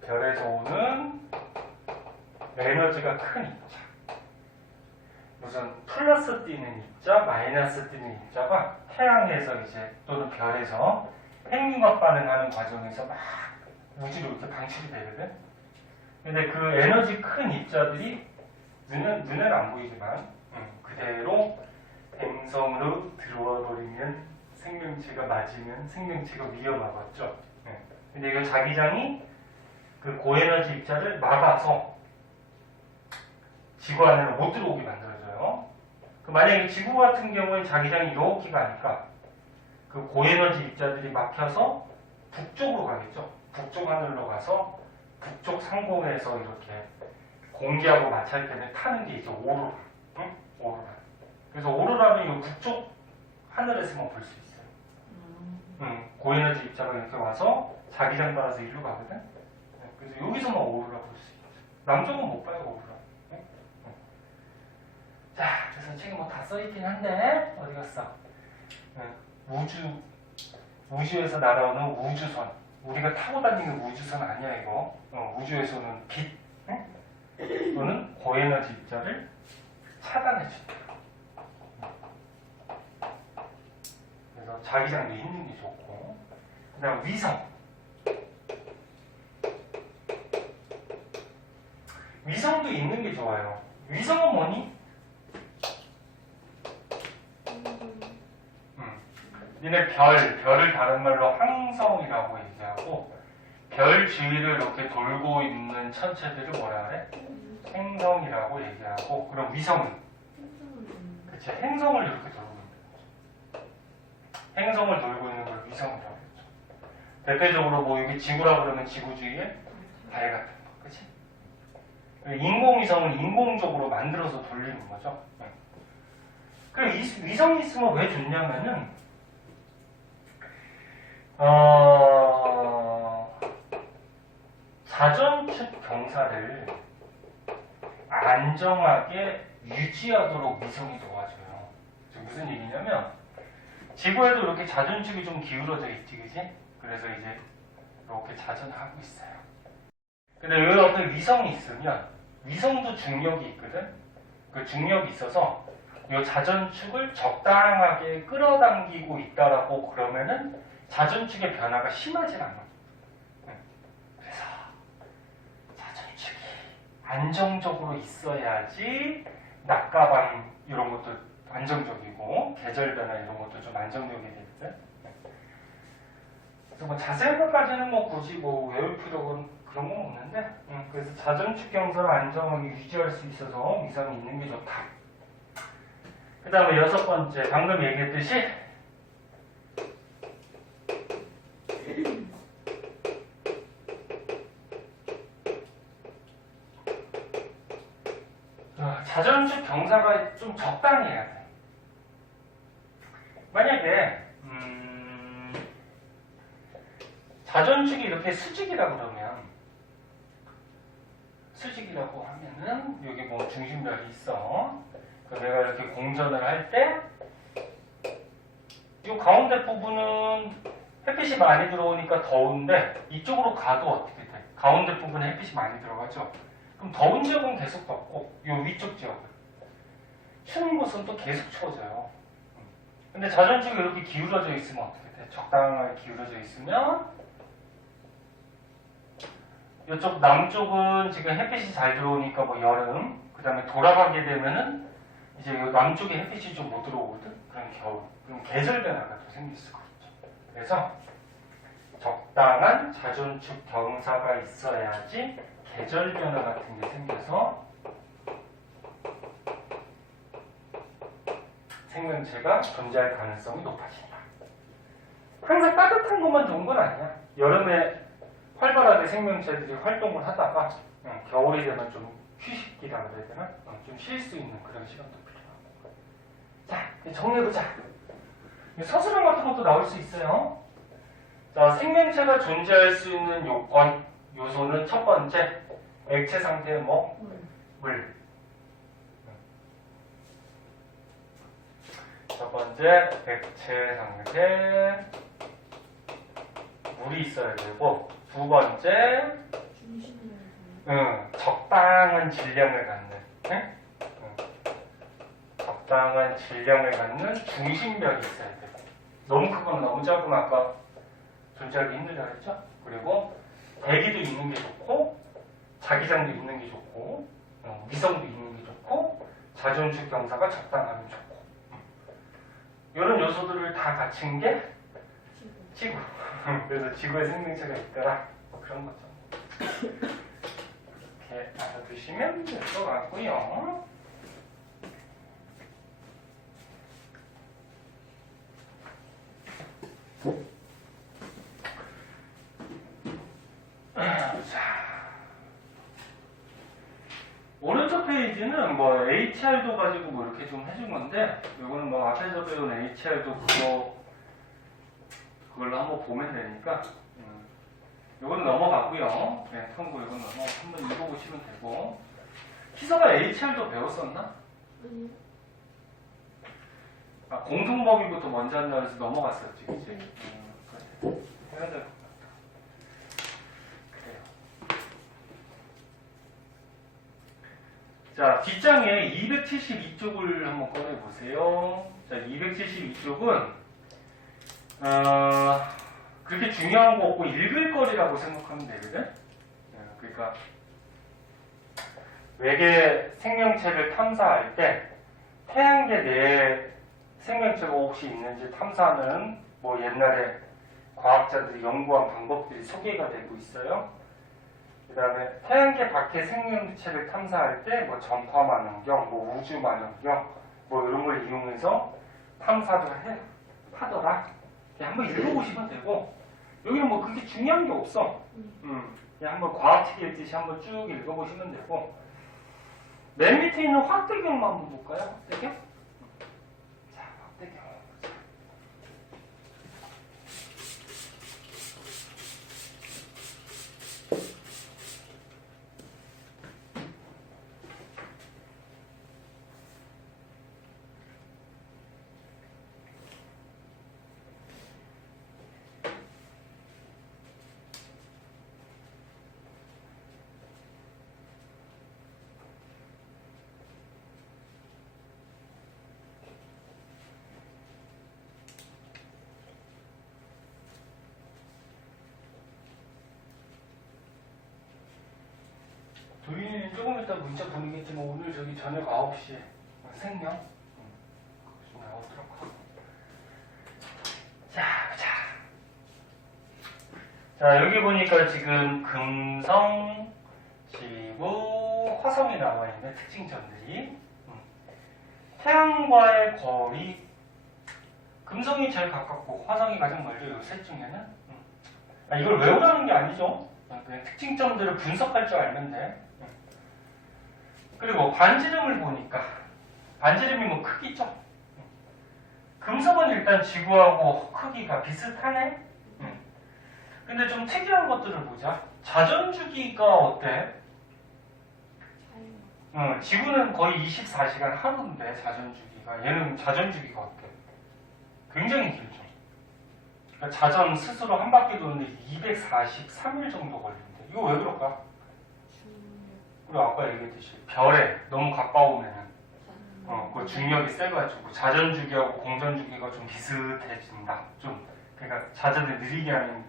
별에서 오는 에너지가 큰 입자, 무슨 플러스 뛰는 입자, 마이너스 뛰는 입자가 태양에서 이제 또는 별에서 핵융합 반응하는 과정에서 막 우주로 이렇게 방출이 되거든. 근데 그 에너지 큰 입자들이 눈에는 안 보이지만 그대로 행성으로 들어와 버리면 생명체가 맞으면 생명체가 위험하겠죠. 근데 이 자기장이 그 고에너지 입자를 막아서 지구 안으로 못 들어오게 만들어줘요. 만약에 지구 같은 경우에 자기장이 이렇게 가니까 그 고에너지 입자들이 막혀서 북쪽으로 가겠죠. 북쪽 하늘로 가서 북쪽 상공에서 이렇게 공기하고 마찰 때문에 타는 게 이제 오로라. 오로라. 그래서 오로라는 이 북쪽 하늘에서만 볼 수 있어요. 고에너지 입자가 이렇게 와서 자기장 따라서 일로 가거든. 그래서 여기서만 오로라 볼 수 있죠. 남쪽은 못 봐요, 오로라. 자, 그래서 책이 뭐 다 써있긴 한데 어디 갔어? 우주에서 날아오는 우주선. 우리가 타고 다니는 우주선 아니야 이거. 우주에서는 빛 또는 고에너지 입자를 차단해준다. 그래서 자기장도 있는 게 좋고, 그다음 위성. 위성도 있는 게 좋아요. 위성은 뭐니? 니네 별을 다른 말로 항성이라고 얘기하고, 별 주위를 이렇게 돌고 있는 천체들을 뭐라 그래? 행성이라고 얘기하고, 그럼 위성은? 그치, 행성을 이렇게 돌고 있는 거죠. 행성을 돌고 있는 걸 위성이라고 했죠. 대표적으로 뭐 여기 지구라 그러면 지구 주위에 달 같은 거, 그치? 인공위성은 인공적으로 만들어서 돌리는 거죠. 그럼 이 위성이 있으면 왜 좋냐면은, 자전축 경사를 안정하게 유지하도록 위성이 도와줘요. 무슨 얘기냐면 지구에도 이렇게 자전축이 좀 기울어져 있지, 그지? 그래서 이제 이렇게 자전하고 있어요. 근데 여기 옆에 위성이 있으면 위성도 중력이 있거든. 그 중력이 있어서 이 자전축을 적당하게 끌어당기고 있다라고 그러면은 자전축의 변화가 심하진 않아. 그래서 자전축이 안정적으로 있어야지 낙가방 이런 것도 안정적이고 계절 변화 이런 것도 좀 안정적이 되거든. 그래서 뭐 자세한 것까지는 뭐 굳이 뭐 외울 필요가 그런 건 없는데, 그래서 자전축 경사를 안정하게 유지할 수 있어서 위성이 있는 게 좋다. 그 다음에 6번째, 방금 얘기했듯이 자전축 경사가 좀 적당히 해야 돼. 만약에 자전축이 이렇게 수직이라고 하면은 여기 뭐 중심별이 있어. 내가 이렇게 공전을 할 때 이 가운데 부분은 햇빛이 많이 들어오니까 더운데 이쪽으로 가도 어떻게 돼? 가운데 부분에 햇빛이 많이 들어가죠? 그럼 더운 지역은 계속 덥고 이 위쪽 지역은 추운 곳은 또 계속 추워져요. 근데 자전축이 이렇게 기울어져 있으면 어떻게 돼? 적당하게 기울어져 있으면 이쪽 남쪽은 지금 햇빛이 잘 들어오니까 뭐 여름, 그 다음에 돌아가게 되면은 이제 남쪽에 햇빛이 좀 못 들어오거든? 그럼 겨울. 그럼 계절 변화가 또 생길 수가 있죠. 그래서 적당한 자전축 경사가 있어야지 계절 변화 같은 게 생겨서 생명체가 존재할 가능성이 높아진다. 항상 따뜻한 것만 좋은 건 아니야. 여름에 활발하게 생명체들이 활동을 하다가 겨울이 되면 좀 휴식기라 그래야 되나? 좀 쉴 수 있는 그런 시간도 필요하고. 자, 정리해보자. 서술형 같은 것도 나올 수 있어요. 자, 생명체가 존재할 수 있는 요건, 요소는 첫 번째, 액체 상태의 뭐? 물. 첫 번째, 액체 상태, 물이 있어야 되고, 두 번째, 적당한 질량을 갖는, 적당한 질량을 갖는 중심벽이 있어야 되고, 너무 크거나 너무 작으면 아까 존재하기 힘들다 했죠? 그리고 대기도 있는 게 좋고, 자기장도 있는 게 좋고, 위성도 있는 게 좋고, 자존축 경사가 적당하면 좋고, 이런 요소들을 다 갖춘 게 지구. 그래서 지구에 생명체가 있더라. 뭐 그런 거죠. 이렇게 알아두시면 될 것 같고요. 자, 오른쪽 페이지는 뭐 HR도 가지고 뭐 이렇게 좀 해준 건데, 이거는 뭐 앞에서 배운 HR도 그걸로 한번 보면 되니까, 이거는 넘어가고요. 네, 참고 이건 한번 읽어보시면 되고. 희서가 HR도 배웠었나? 아니요. 아, 공통범위부터 먼저 한다 해서 넘어갔었지, 그치? 그래. 해야 될 것 같아. 그래요. 자, 뒷장에 272쪽을 한번 꺼내보세요. 자, 272쪽은, 그렇게 중요한 거 없고 읽을 거리라고 생각하면 되거든? 그러니까, 외계 생명체를 탐사할 때, 태양계 내에 생명체가 혹시 있는지 탐사하는 뭐 옛날에 과학자들이 연구한 방법들이 소개가 되고 있어요. 그 다음에 태양계 밖의 생명체를 탐사할 때 뭐 전파 만원경, 뭐 우주 만원경 뭐 이런 걸 이용해서 탐사를 하더라. 그냥 한번 읽어보시면 되고, 여기는 뭐 그렇게 중요한 게 없어. 그냥 한번 과학책 읽듯이 한번 쭉 읽어보시면 되고, 맨 밑에 있는 확대경만 한번 볼까요? 확대경? 자, 확대경. 도윤이는 조금 이따 문자 보내겠지만 오늘 저기 저녁 9시에 생명 좀 나오도록 하고. 자, 여기 보니까 지금 금성, 지구, 화성이 나와 있는 특징점들이, 태양과의 거리, 금성이 제일 가깝고 화성이 가장 멀죠. 이 셋 중에는. 이걸 외우라는 게 아니죠. 그냥 특징점들을 분석할 줄 알면 돼. 그리고 반지름을 보니까 반지름이 뭐 크기죠. 금성은 일단 지구하고 크기가 비슷하네. 근데 좀 특이한 것들을 보자. 자전주기가 어때? 지구는 거의 24시간 하루인데 자전주기가, 얘는 자전주기가 어때? 굉장히 길죠. 그러니까 자전 스스로 한 바퀴 도는데 243일 정도 걸린대. 이거 왜 그럴까? 그리고 아까 얘기했듯이 별에 너무 가까우면은 그 중력이 세가지고 자전주기하고 공전주기가 좀 비슷해진다. 좀 그러니까 자전을 느리게 하는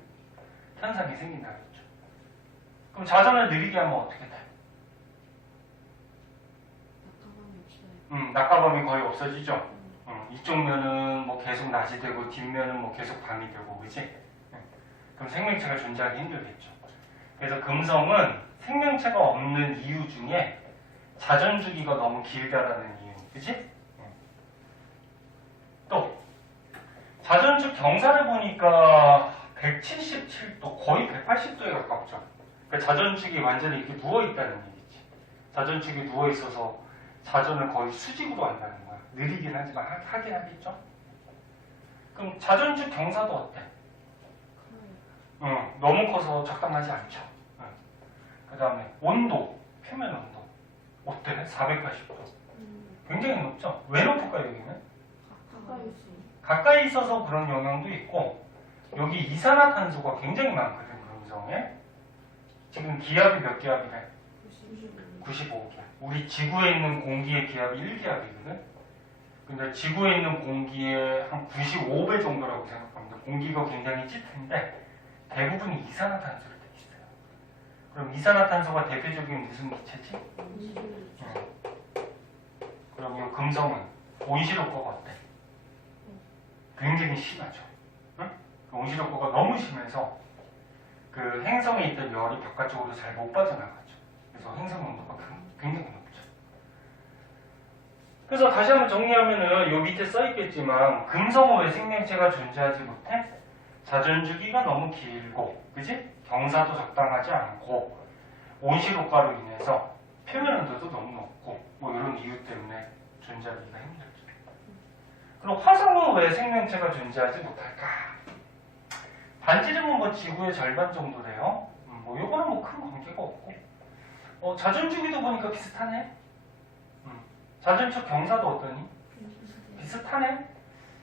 현상이 생긴다 그랬죠. 그럼 자전을 느리게 하면 어떻게 돼? 낙하범위 거의 없어지죠. 이쪽 면은 뭐 계속 낮이 되고 뒷면은 뭐 계속 밤이 되고, 그지? 그럼 생명체가 존재하기 힘들겠죠. 그래서 금성은 생명체가 없는 이유 중에 자전주기가 너무 길다라는 이유, 그지? 또 자전축 경사를 보니까 177도, 거의 180도에 가깝죠. 그러니까 자전축이 완전히 이렇게 누워있다는 얘기지. 자전축이 누워있어서 자전을 거의 수직으로 한다는 거야. 느리긴 하지만 하긴 하겠죠. 그럼 자전축 경사도 어때? 너무 커서 적당하지 않죠. 그 다음에 온도, 표면 온도 어때? 480도. 굉장히 높죠? 왜 높을까요, 여기는? 가까이 있어서 그런 영향도 있고, 여기 이산화탄소가 굉장히 많거든, 금성에. 지금 기압이 몇 기압이래? 95기압. 우리 지구에 있는 공기의 기압이 1기압이거든? 근데 지구에 있는 공기의 한 95배 정도라고 생각합니다. 공기가 굉장히 짙은데, 대부분이 이산화탄소를 있어요. 그럼 이산화탄소가 대표적인 무슨 기체지? 그럼 이 금성은 온실효과가 어때? 굉장히 심하죠. 응? 그 온실효과가 너무 심해서 그 행성에 있던 열이 바깥쪽으로 잘 못 빠져나가죠. 그래서 행성 온도가 굉장히 높죠. 그래서 다시 한번 정리하면은 요 밑에 써있겠지만 금성은 왜 생명체가 존재하지 못해? 자전주기가 너무 길고, 그지? 경사도 적당하지 않고, 온실효과로 인해서 표면 온도도 너무 높고, 뭐 이런 이유 때문에 존재하기가 힘들죠. 그럼 화성은 왜 생명체가 존재하지 못할까? 반지름은 뭐 지구의 절반 정도래요. 뭐 요거는 뭐 큰 관계가 없고, 자전주기도 보니까 비슷하네. 자전축 경사도 어떠니? 비슷하네.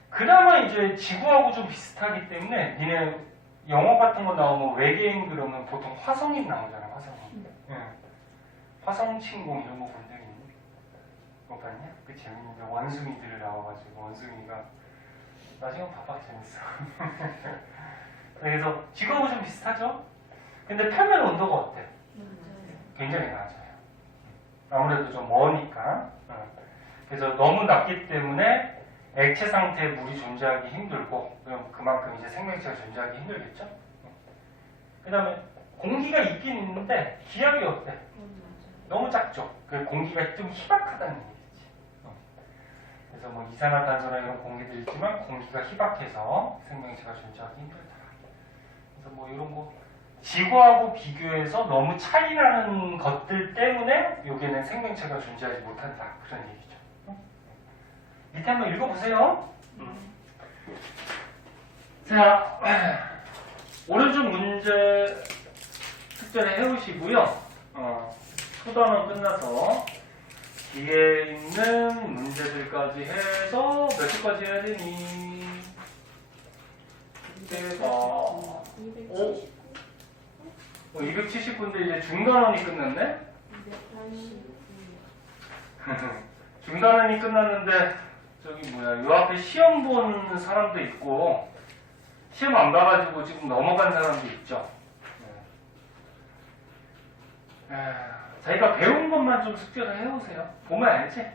그나마 이제 지구하고 좀 비슷하기 때문에 니네 영어 같은 거 나오면 외계인 그러면 보통 화성인 나오잖아. 화성인. 화성 침공 이런 거 본 적 있니? 못 봤냐? 그 재밌는데 원숭이들 나와가지고 원숭이가 나중에 봐봐 재밌어. 그래서 지구하고 좀 비슷하죠? 근데 표면 온도가 어때? 굉장히 낮아요. 아무래도 좀 머니까. 그래서 너무 낮기 때문에 액체 상태의 물이 존재하기 힘들고, 그럼 그만큼 이제 생명체가 존재하기 힘들겠죠? 그 다음에 공기가 있긴 있는데 기압이 어때? 너무 작죠? 그 공기가 좀 희박하다는 얘기지. 그래서 뭐 이산화탄소나 이런 공기들이 있지만 공기가 희박해서 생명체가 존재하기 힘들다. 그래서 뭐 이런 거 지구하고 비교해서 너무 차이나는 것들 때문에 여기는 생명체가 존재하지 못한다. 그런 얘기죠. 밑에 한번 읽어보세요. 자, 오른쪽 문제 숙제를 해오시고요. 초단원 끝나서 뒤에 있는 문제들까지 해서 몇 초까지 해야 되니? 그래서 279인데 이제 중단원이 끝났네? 중단원이 끝났는데 저기 뭐야, 요 앞에 시험 본 사람도 있고 시험 안 봐가지고 지금 넘어간 사람도 있죠. 자기가 배운 것만 좀 숙제를 해오세요. 보면 알지?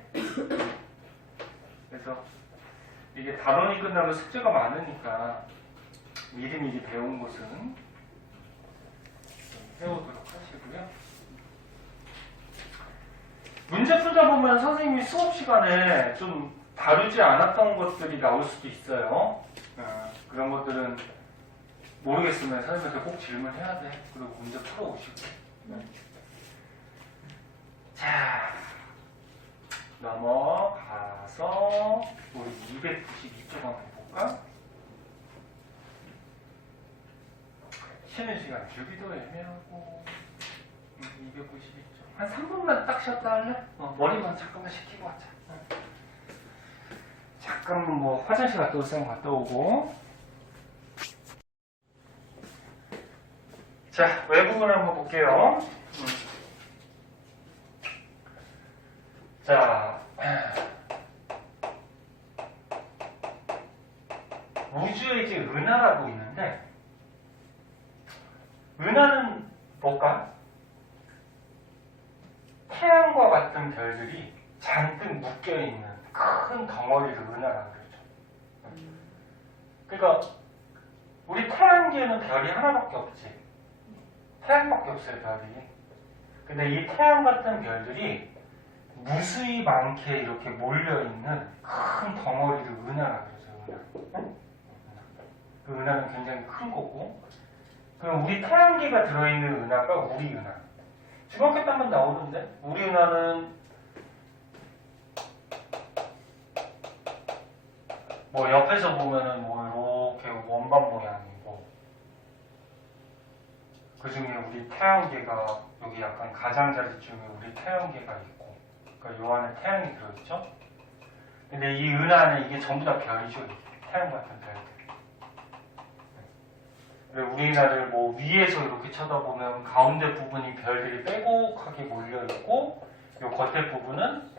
그래서 이게 단원이 끝나면 숙제가 많으니까 미리미리 배운 것은 해오도록 하시고요. 문제 풀다 보면 선생님이 수업 시간에 좀 다루지 않았던 것들이 나올 수도 있어요. 그런 것들은 모르겠으면 선생님한테 꼭 질문해야 돼. 그리고 문제 풀어오시고. 자, 넘어가서 우리 292쪽 한번 해볼까? 쉬는 시간 주기도 애매하고 292쪽 한 3분만 딱 쉬었다 할래? 머리만 잠깐만 식히고 왔자. 잠깐만 뭐 화장실 갔다 오세요. 갔다 오고. 자, 외부분을 한번 볼게요. 자, 우주에 이제 은하라고 있는데, 은하는 뭘까? 태양과 같은 별들이 잔뜩 묶여있는 큰 덩어리를 은하라고 그러죠. 그러니까 우리 태양계에는 별이 하나밖에 없지. 태양밖에 없어요, 별이. 근데 이 태양 같은 별들이 무수히 많게 이렇게 몰려있는 큰 덩어리를 은하라고 그러죠. 은하. 그 은하는 굉장히 큰 거고, 그럼 우리 태양계가 들어있는 은하가 우리 은하. 중학교 때 한번 나오는데 우리 은하는 뭐 옆에서 보면은 뭐 이렇게 원반 모양이고, 그 중에 우리 태양계가 여기 약간 가장자리 중에 우리 태양계가 있고, 그러니까 요 안에 태양이 들어있죠. 근데 이 은하는 이게 전부 다 별이죠. 이게. 태양 같은 별들. 우리나라를 뭐 위에서 이렇게 쳐다보면 가운데 부분이 별들이 빼곡하게 몰려 있고, 요 겉에 부분은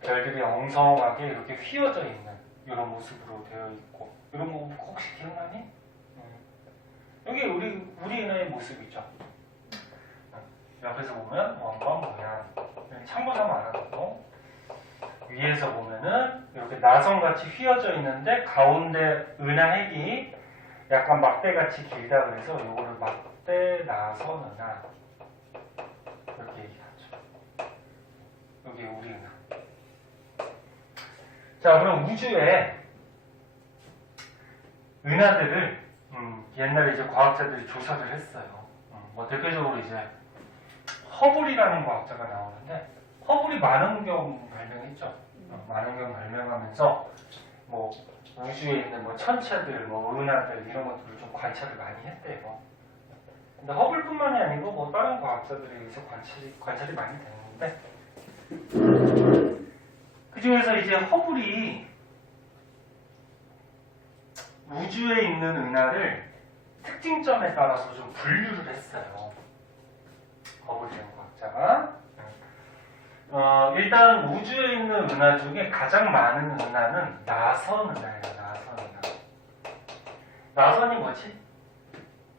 별들이 엉성하게 이렇게 휘어져 있는 이런 모습으로 되어 있고, 이런 거 혹시 기억나니? 여기 우리 은하의 모습이죠. 옆에서 보면 원반 모양. 참고삼아 알아두고, 위에서 보면은 이렇게 나선같이 휘어져 있는데 가운데 은하핵이 약간 막대같이 길다 그래서 요거를 막대 나선 은하 이렇게 얘기하죠. 여기 우리 은하. 자, 그럼 우주에 은하들을 옛날에 이제 과학자들이 조사를 했어요. 뭐 대표적으로 이제 허블이라는 과학자가 나오는데, 허블이 만원경 발명했죠. 만원경 발명하면서 뭐 우주에 있는 뭐 천체들, 뭐 은하들 이런 것들을 좀 관찰을 많이 했대요. 근데 허블뿐만이 아니고 뭐 다른 과학자들에 의해서 관찰이 많이 됐는데, 그 중에서 이제 허블이 우주에 있는 은하를 특징점에 따라서 좀 분류를 했어요. 허블이라는 과학자가. 일단 우주에 있는 은하 중에 가장 많은 은하는 나선 은하예요. 나선 은하. 나선이 뭐지?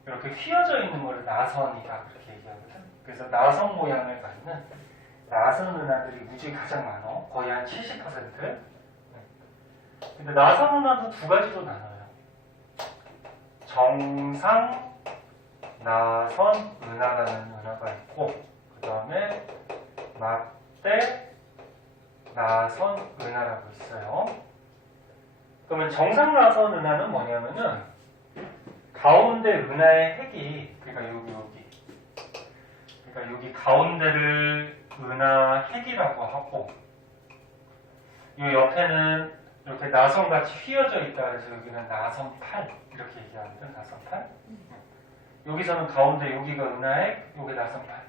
이렇게 휘어져 있는 걸 나선이다 그렇게 얘기하거든. 그래서 나선 모양을 갖는 나선 은하들이 우주에 가장 많아. 거의 한 70%. 근데 나선 은하도 두 가지로 나눠요. 정상 나선 은하라는 은하가 있고, 그 다음에 막대 나선 은하라고 있어요. 그러면 정상 나선 은하는 뭐냐면은 가운데 은하의 핵이, 그러니까 여기 그러니까 여기 가운데를 은하 핵이라고 하고, 이 옆에는 이렇게 나선같이 휘어져 있다 그래서 여기는 나선팔 이렇게 얘기하거든. 나선팔. 여기서는 가운데 여기가 은하핵, 여기 나선팔.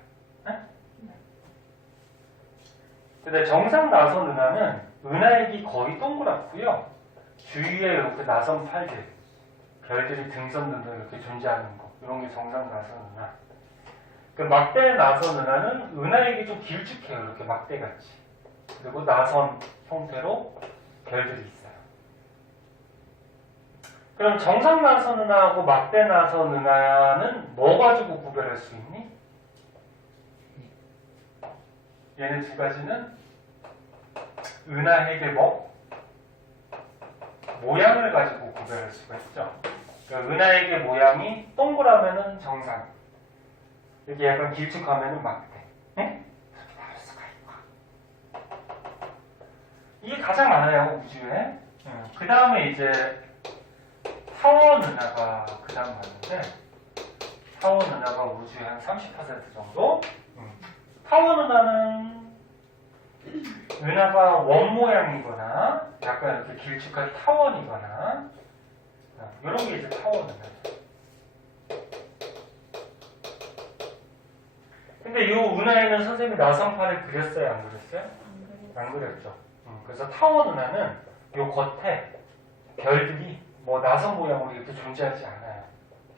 네? 근데 정상 나선 은하는 은하핵이 거의 동그랗고요. 주위에 이렇게 나선팔들, 별들이 등선등등 이렇게 존재하는 거, 이런 게 정상 나선 은하. 그 막대 나선 은하는 은하핵이 좀 길쭉해요. 이렇게 막대같이. 그리고 나선 형태로 별들이 있어요. 그럼 정상 나선 은하하고 막대 나선 은하는 뭐 가지고 구별할 수 있니? 얘네 두 가지는 은하핵의 모양을 가지고 구별할 수가 있죠. 그러니까 은하핵의 모양이 동그라면은 정상, 이렇게 약간 길쭉하면은 막대. 네? 나올 수가 있고. 이게 가장 많아요, 우주에. 그 다음에 이제 타원 은하가 그 다음 많은데, 타원 은하가 우주의 한 30% 정도. 타원 은하는 은하가 원 모양이거나 약간 이렇게 길쭉한 타원이거나, 이런 게 이제 타원 은하죠. 근데 이 은하에는 선생님이 나선팔을 그렸어요, 안 그렸어요? 안 그렸죠. 그래서 타원 은하는 이 겉에 별들이 뭐 나선 모양으로 이렇게 존재하지 않아요.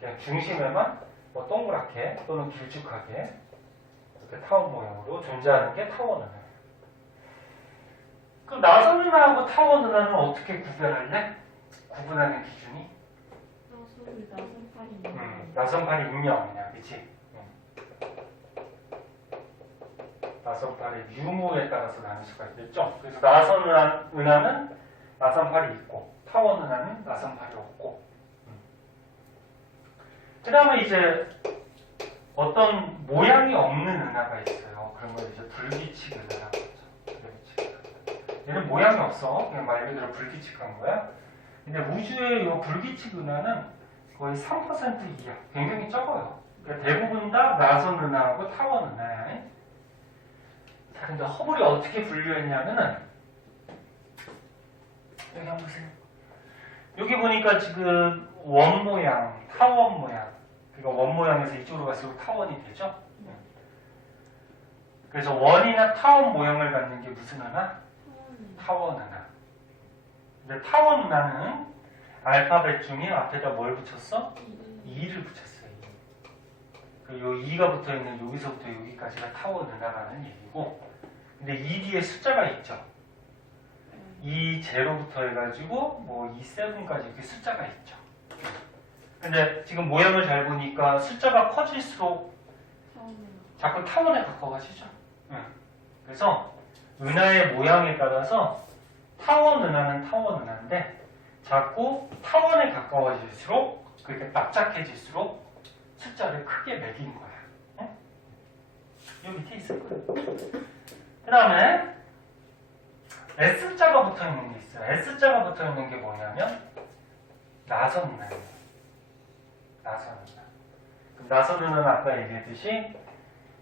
그냥 중심에만 뭐 동그랗게 또는 길쭉하게 이렇게 타원 모양으로 존재하는 게 타원 은하예요. 그럼 나선 은하하고 타원 은하는 어떻게 구별할래? 구분하는 기준이? 나선팔이 인명이냐, 그치? 나선팔의 유무에 따라서 나눌 수가 있겠죠. 그래서 나선 은하는 나선팔이 있고, 타원 은하는 나선팔이 없고. 그 다음에 이제 어떤 모양이 없는 은하가 있어요. 그런 걸 이제 불규칙 은하라고 하죠. 얘는 모양이 없어. 그냥 말 그대로 불규칙한 거야. 근데 우주의 이 불규칙 은하는 거의 3% 이하. 굉장히 적어요. 그러니까 대부분 다 나선 은하하고 타원 은하야. 자, 근데 허블이 어떻게 분류했냐면은 여기 한번 보세요. 여기 보니까 지금 원 모양, 타원 모양. 그러니까 원 모양에서 이쪽으로 갈수록 타원이 되죠. 그래서 원이나 타원 모양을 갖는 게 무슨 은하? 타원 은하. 근데 타원 은하는 알파벳 중에 앞에다 뭘 붙였어? 2를 붙였어요. 그리고 2가 붙어있는 여기서부터 여기까지가 타원 은하라는 얘기고, 근데 2 뒤에 숫자가 있죠. 2 제로부터 해가지고 뭐 2 7까지 이렇게 숫자가 있죠. 근데 지금 모양을 잘 보니까 숫자가 커질수록 자꾸 타원에 가까워지죠. 그래서 은하의 모양에 따라서 타원 은하는 타원 은하인데 자꾸 타원에 가까워질수록 그렇게 납작해질수록 숫자를 크게 매기는 거야. 여기 밑에 있을 거예요. 그 다음에 S자가 붙어있는 게 있어요. S자가 붙어있는 게 뭐냐면 나선 은하예요. 나선 은하. 그럼 나선 은하는 아까 얘기했듯이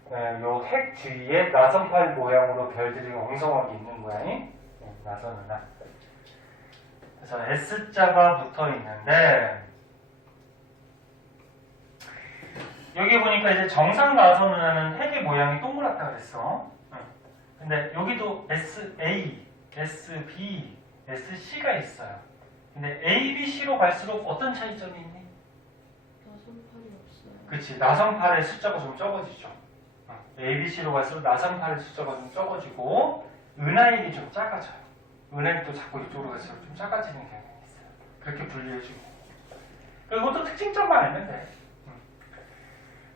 요 핵 주위에 나선팔 모양으로 별들이 엉성하게 있는 모양이 나선 은하. 그래서 S자가 붙어있는데 여기 보니까 이제 정상 나선 은하는 핵의 모양이 동그랗다 그랬어. 근데 여기도 SA, SB, SC가 있어요. 근데 A, B, C로 갈수록 어떤 차이점이 있니? 나선팔이 없어요. 그치, 나선팔의 숫자가 좀 적어지죠. A, B, C로 갈수록 나선팔의 숫자가 좀 적어지고 은하액이 좀 작아져요. 은하액도 자꾸 이쪽으로 갈수록 좀 작아지는 경향이 있어요. 그렇게 분리해주고. 그리고 또 특징점만 알면 돼.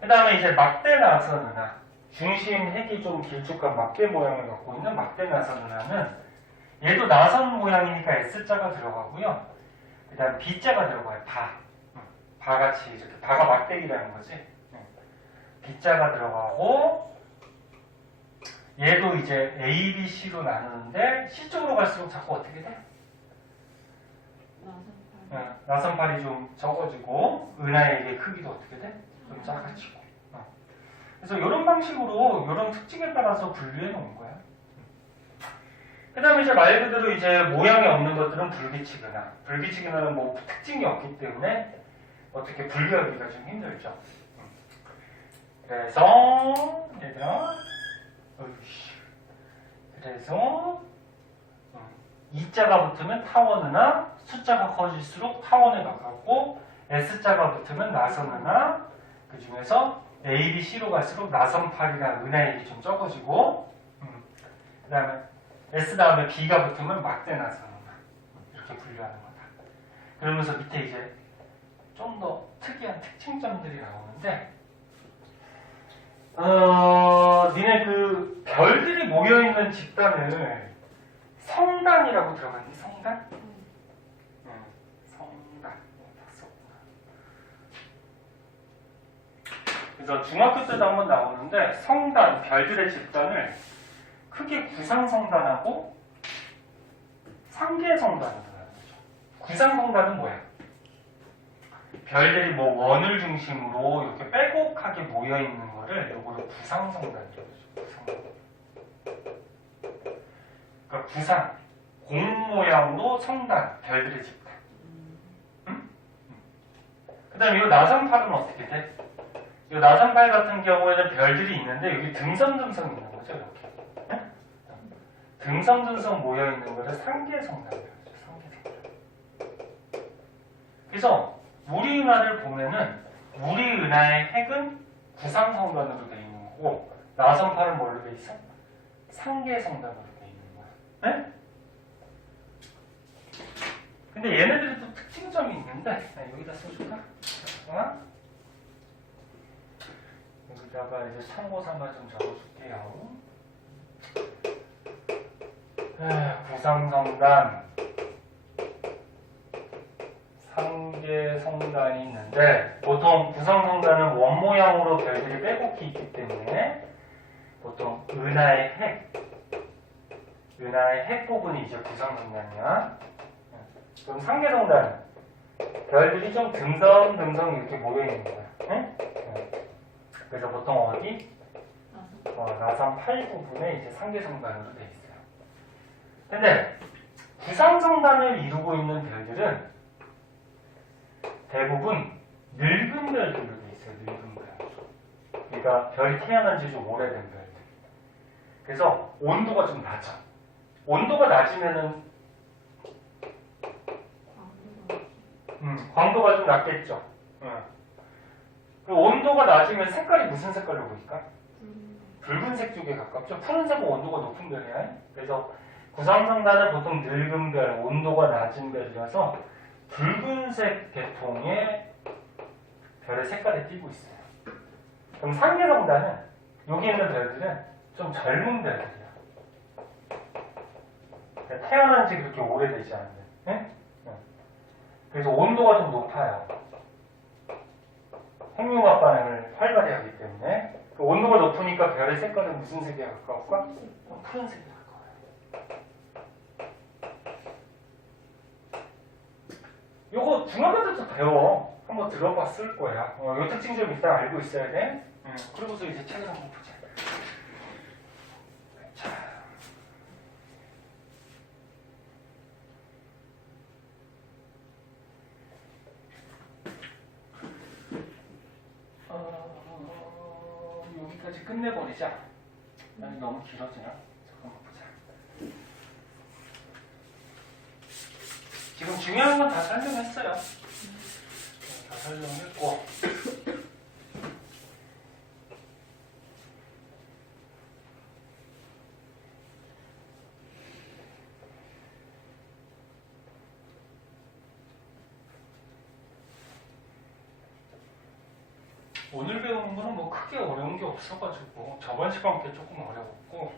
그 다음에 이제 막대 나선 은하. 중심 핵이 좀 길쭉한 막대 모양을 갖고 있는 막대 나선 은하는 얘도 나선 모양이니까 S자가 들어가고요. 그 다음 B자가 들어가요. 바같이 이렇게 바가 막대기라는 거지. B자가 들어가고 얘도 이제 A, B, C로 나누는데 C쪽으로 갈수록 자꾸 어떻게 돼? 나선팔이 좀 적어지고 은하의 크기도 어떻게 돼? 좀 작아지고. 그래서 이런 방식으로 이런 특징에 따라서 분류해 놓은 거야. 그 다음에 이제 말 그대로 이제 모양이 없는 것들은 불규칙 은하. 불규칙 은하는 뭐 특징이 없기 때문에 어떻게 분류하기가 좀 힘들죠. 그래서 얘들아, 그래서 E자가 붙으면 타원 은하, 숫자가 커질수록 타원에 가깝고 S자가 붙으면 나선 은하, 그 중에서 A, B, C로 갈수록 나선팔이나 은하액이 좀 적어지고 그 다음에 S 다음에 B가 붙으면 막대 나선 은하 이렇게 분류하는 거다. 그러면서 밑에 이제 좀 더 특이한 특징점들이 나오는데 니네 그 별들이 모여있는 집단을 성단이라고 들어봤니? 성단? 성단. 그래서 중학교 때도 한번 나오는데 성단, 별들의 집단을 크게 구상성단하고 상계성단으로 나누죠. 구상성단은 뭐야? 별들이 뭐 원을 중심으로 이렇게 빼곡하게 모여있는 거를 요거를 구상성단이라고 그러죠. 그러니까 구상, 공 모양으로 성단, 별들의 집단. 응? 그 다음에 이 나선팔은 어떻게 돼? 이 나선팔 같은 경우에는 별들이 있는데 여기 등성등성 있는 거죠, 이렇게. 응? 등성등성 모여있는 거를 상계성단이라고 하죠, 상계성단. 그래서 우리 은하를 보면은 우리 은하의 핵은 구상성단으로 되어 있는 거고 나선팔은 뭘로 되어 있어? 상계성단으로 되어 있는 거야. 네? 근데 얘네들이 또 특징점이 있는데 여기다 써줄까? 여기다가 이제 참고삼아 좀 적어줄게요. 구상성단, 상계성단이 있는데 보통 구상성단은 원 모양으로 별들이 빼곡히 있기 때문에 보통 은하의 핵 부분이 이제 구상성단이야. 그럼 상계성단, 별들이 좀 듬성듬성 이렇게 모여 있는 거야. 응? 그래서 보통 어디? 나선 8 부분에 이제 상계성단으로 돼 있어요. 근데 구상성단을 이루고 있는 별들은 대부분 늙은 별들로 돼 있어요. 늙은 별. 그러니까 별이 태어난 지 좀 오래된 별들. 그래서 온도가 좀 낮아. 온도가 낮으면은 광도가 좀 낮겠죠. 그 온도가 낮으면 색깔이 무슨 색깔로 보일까? 붉은색 쪽에 가깝죠. 푸른색은 온도가 높은 별이야. 그래서 구상성단은 보통 늙은 별, 온도가 낮은 별이라서 붉은색 계통의 별의 색깔이 띄고 있어요. 그럼 상계성단은 여기 있는 별들은 좀 젊은 별들이야. 그러니까 태어난 지 그렇게 오래되지 않는. 네? 그래서 온도가 좀 높아요. 핵융합 반응을 활발히 하기 때문에 그 온도가 높으니까 별의 색깔은 무슨 색에 가까울까? 푸른색에 가까워요. 요거 중학교 때도 배워. 한번 들어봤을 거야. 요 특징 좀 일단 알고 있어야 돼. 그러고서 이제 책을 한번 보자. 자. 여기까지 끝내버리자. 아니, 너무 길어지나? 잠깐만 보자. 지금 중요한 건 다 설명했어요. 다 설명했고. 오늘 배우는 거는 뭐 크게 어려운 게 없어가지고 저번 시간 게 조금 어려웠고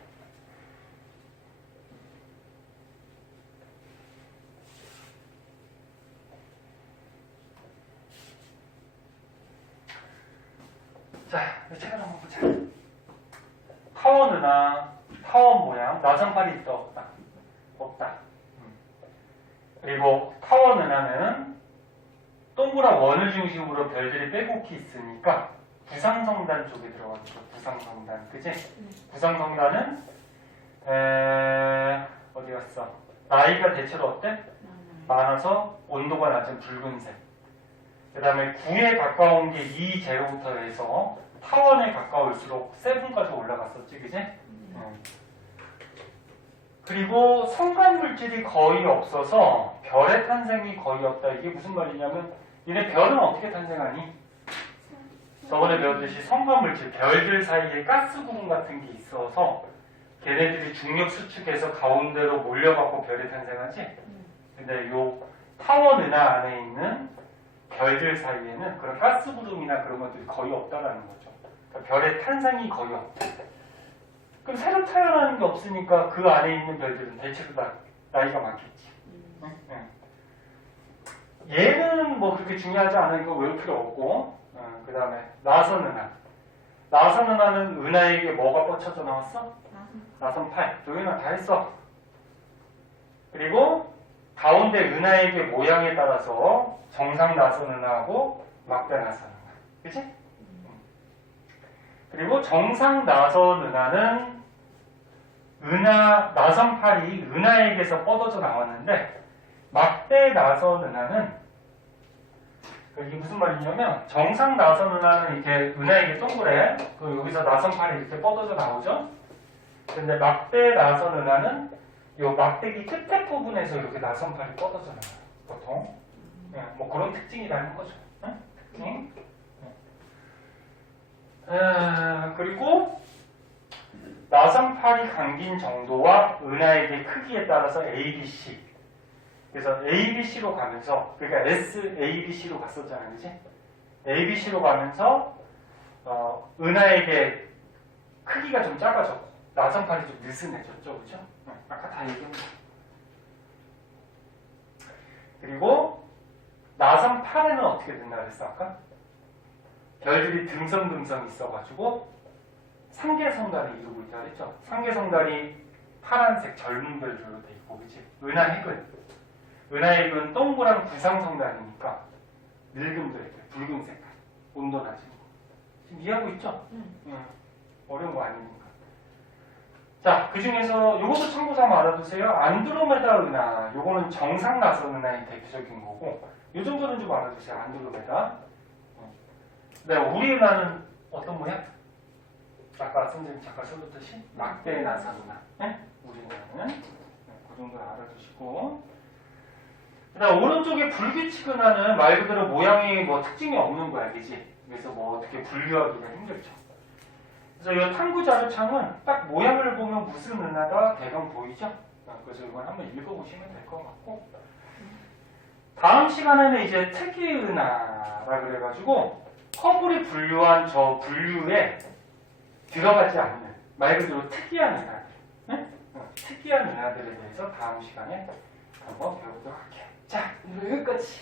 자, 이 책을 한번 보자. 타원 모양 나선팔이 있다 없다? 없다. 그리고 타원 은하는 동그란 원을 중심으로 별들이 빼곡히 있으니까 구상성단 쪽에 들어가죠. 구상성단, 그치? 구상성단은 어디 갔어? 나이가 대체로 어때? 많아서 온도가 낮은 붉은색. 그 다음에 9에 가까운 게 2제로부터 해서 타원에 가까울수록 세븐까지 올라갔었지, 그치? 그리고 성간 물질이 거의 없어서 별의 탄생이 거의 없다. 이게 무슨 말이냐면 얘네 별은 어떻게 탄생하니? 저번에 배웠듯이 성간 물질, 별들 사이에 가스 구름 같은 게 있어서 걔네들이 중력 수축해서 가운데로 몰려갖고 별이 탄생하지? 근데 요 타원 은하 안에 있는 별들 사이에는 그런 가스 구름이나 그런 것들이 거의 없다라는 거죠. 그러니까 별의 탄생이 거의 없다. 그럼 새로 태어나는 게 없으니까 그 안에 있는 별들은 대체로 다 나이가 많겠지. 얘는 뭐 그렇게 중요하지 않으니까 외울 필요 없고, 그 다음에 나선 은하. 나선 은하는 은하에게 뭐가 뻗쳐져 나왔어? 나선 8. 조연아 다 했어. 그리고 가운데 은하에게 모양에 따라서 정상 나선 은하하고 막대 나선 은하. 그치? 그리고 정상 나선 은하는 나선 8이 은하에게서 뻗어져 나왔는데 막대 나선 은하는 이게 무슨 말이냐면 정상 나선 은하는 이렇게 은하에게 동그래. 그리고 여기서 나선 8이 이렇게 뻗어져 나오죠. 근데 막대 나선 은하는 이 막대기 끝에 부분에서 이렇게 나선 8이 뻗어져 나와요. 보통. 뭐 그런 특징이라는 거죠. 특징. 그리고 나선 8이 감긴 정도와 은하의 크기에 따라서 A, B, C. 그래서 A, B, C로 가면서, 그러니까 S, A, B, C로 갔었잖아요, 그치? A, B, C로 가면서 은하에게 크기가 좀 작아졌고 나선 8이 좀 느슨해졌죠, 그죠? 아까 다 얘기한 거. 그리고 나선 8에는 어떻게 된다 그랬어, 아까? 별들이 듬성듬성 있어가지고 상계성단을 이루고 있다 그랬죠? 상계성단이 파란색 젊은 별들로 돼 있고, 그치? 은하 핵은 은하액은 동그란 구상성단이니까 늙음도 이렇게 붉은 색깔, 온도 낮은 거. 지금 이해하고 있죠? 어려운 거 아니니까. 자, 그 중에서 요것도 참고 삼아 알아두세요. 안드로메다 은하, 요거는 정상 나선 은하의 대표적인 거고, 요 정도는 좀 알아두세요. 안드로메다. 네, 우리 은하는 어떤 모양? 아까 선생님 잠깐 써줬듯이 막대 나선 은하. 네? 우리 은하는 그 정도 알아두시고. 그다음 오른쪽에 불규칙 은하는 말 그대로 모양이 뭐 특징이 없는 거야, 그지? 그래서 뭐 어떻게 분류하기가 힘들죠. 그래서 이 탐구 자료창은 딱 모양을 보면 무슨 은하가 대강 보이죠? 그래서 이걸 한번 읽어보시면 될 것 같고. 다음 시간에는 이제 특이 은하라 그래가지고 허블이 분류한 저 분류에 들어가지 않는 말 그대로 특이한 은하들, 네? 특이한 은하들에 대해서 다음 시간에 한번 배워보도록 할게요. 자, 오늘 여기까지.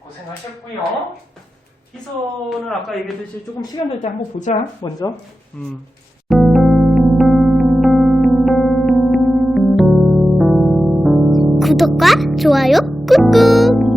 고생하셨고요. 희소는 아까 얘기했듯이 조금 시간 될 때 한번 보자. 먼저. 구독과 좋아요 꾹꾹.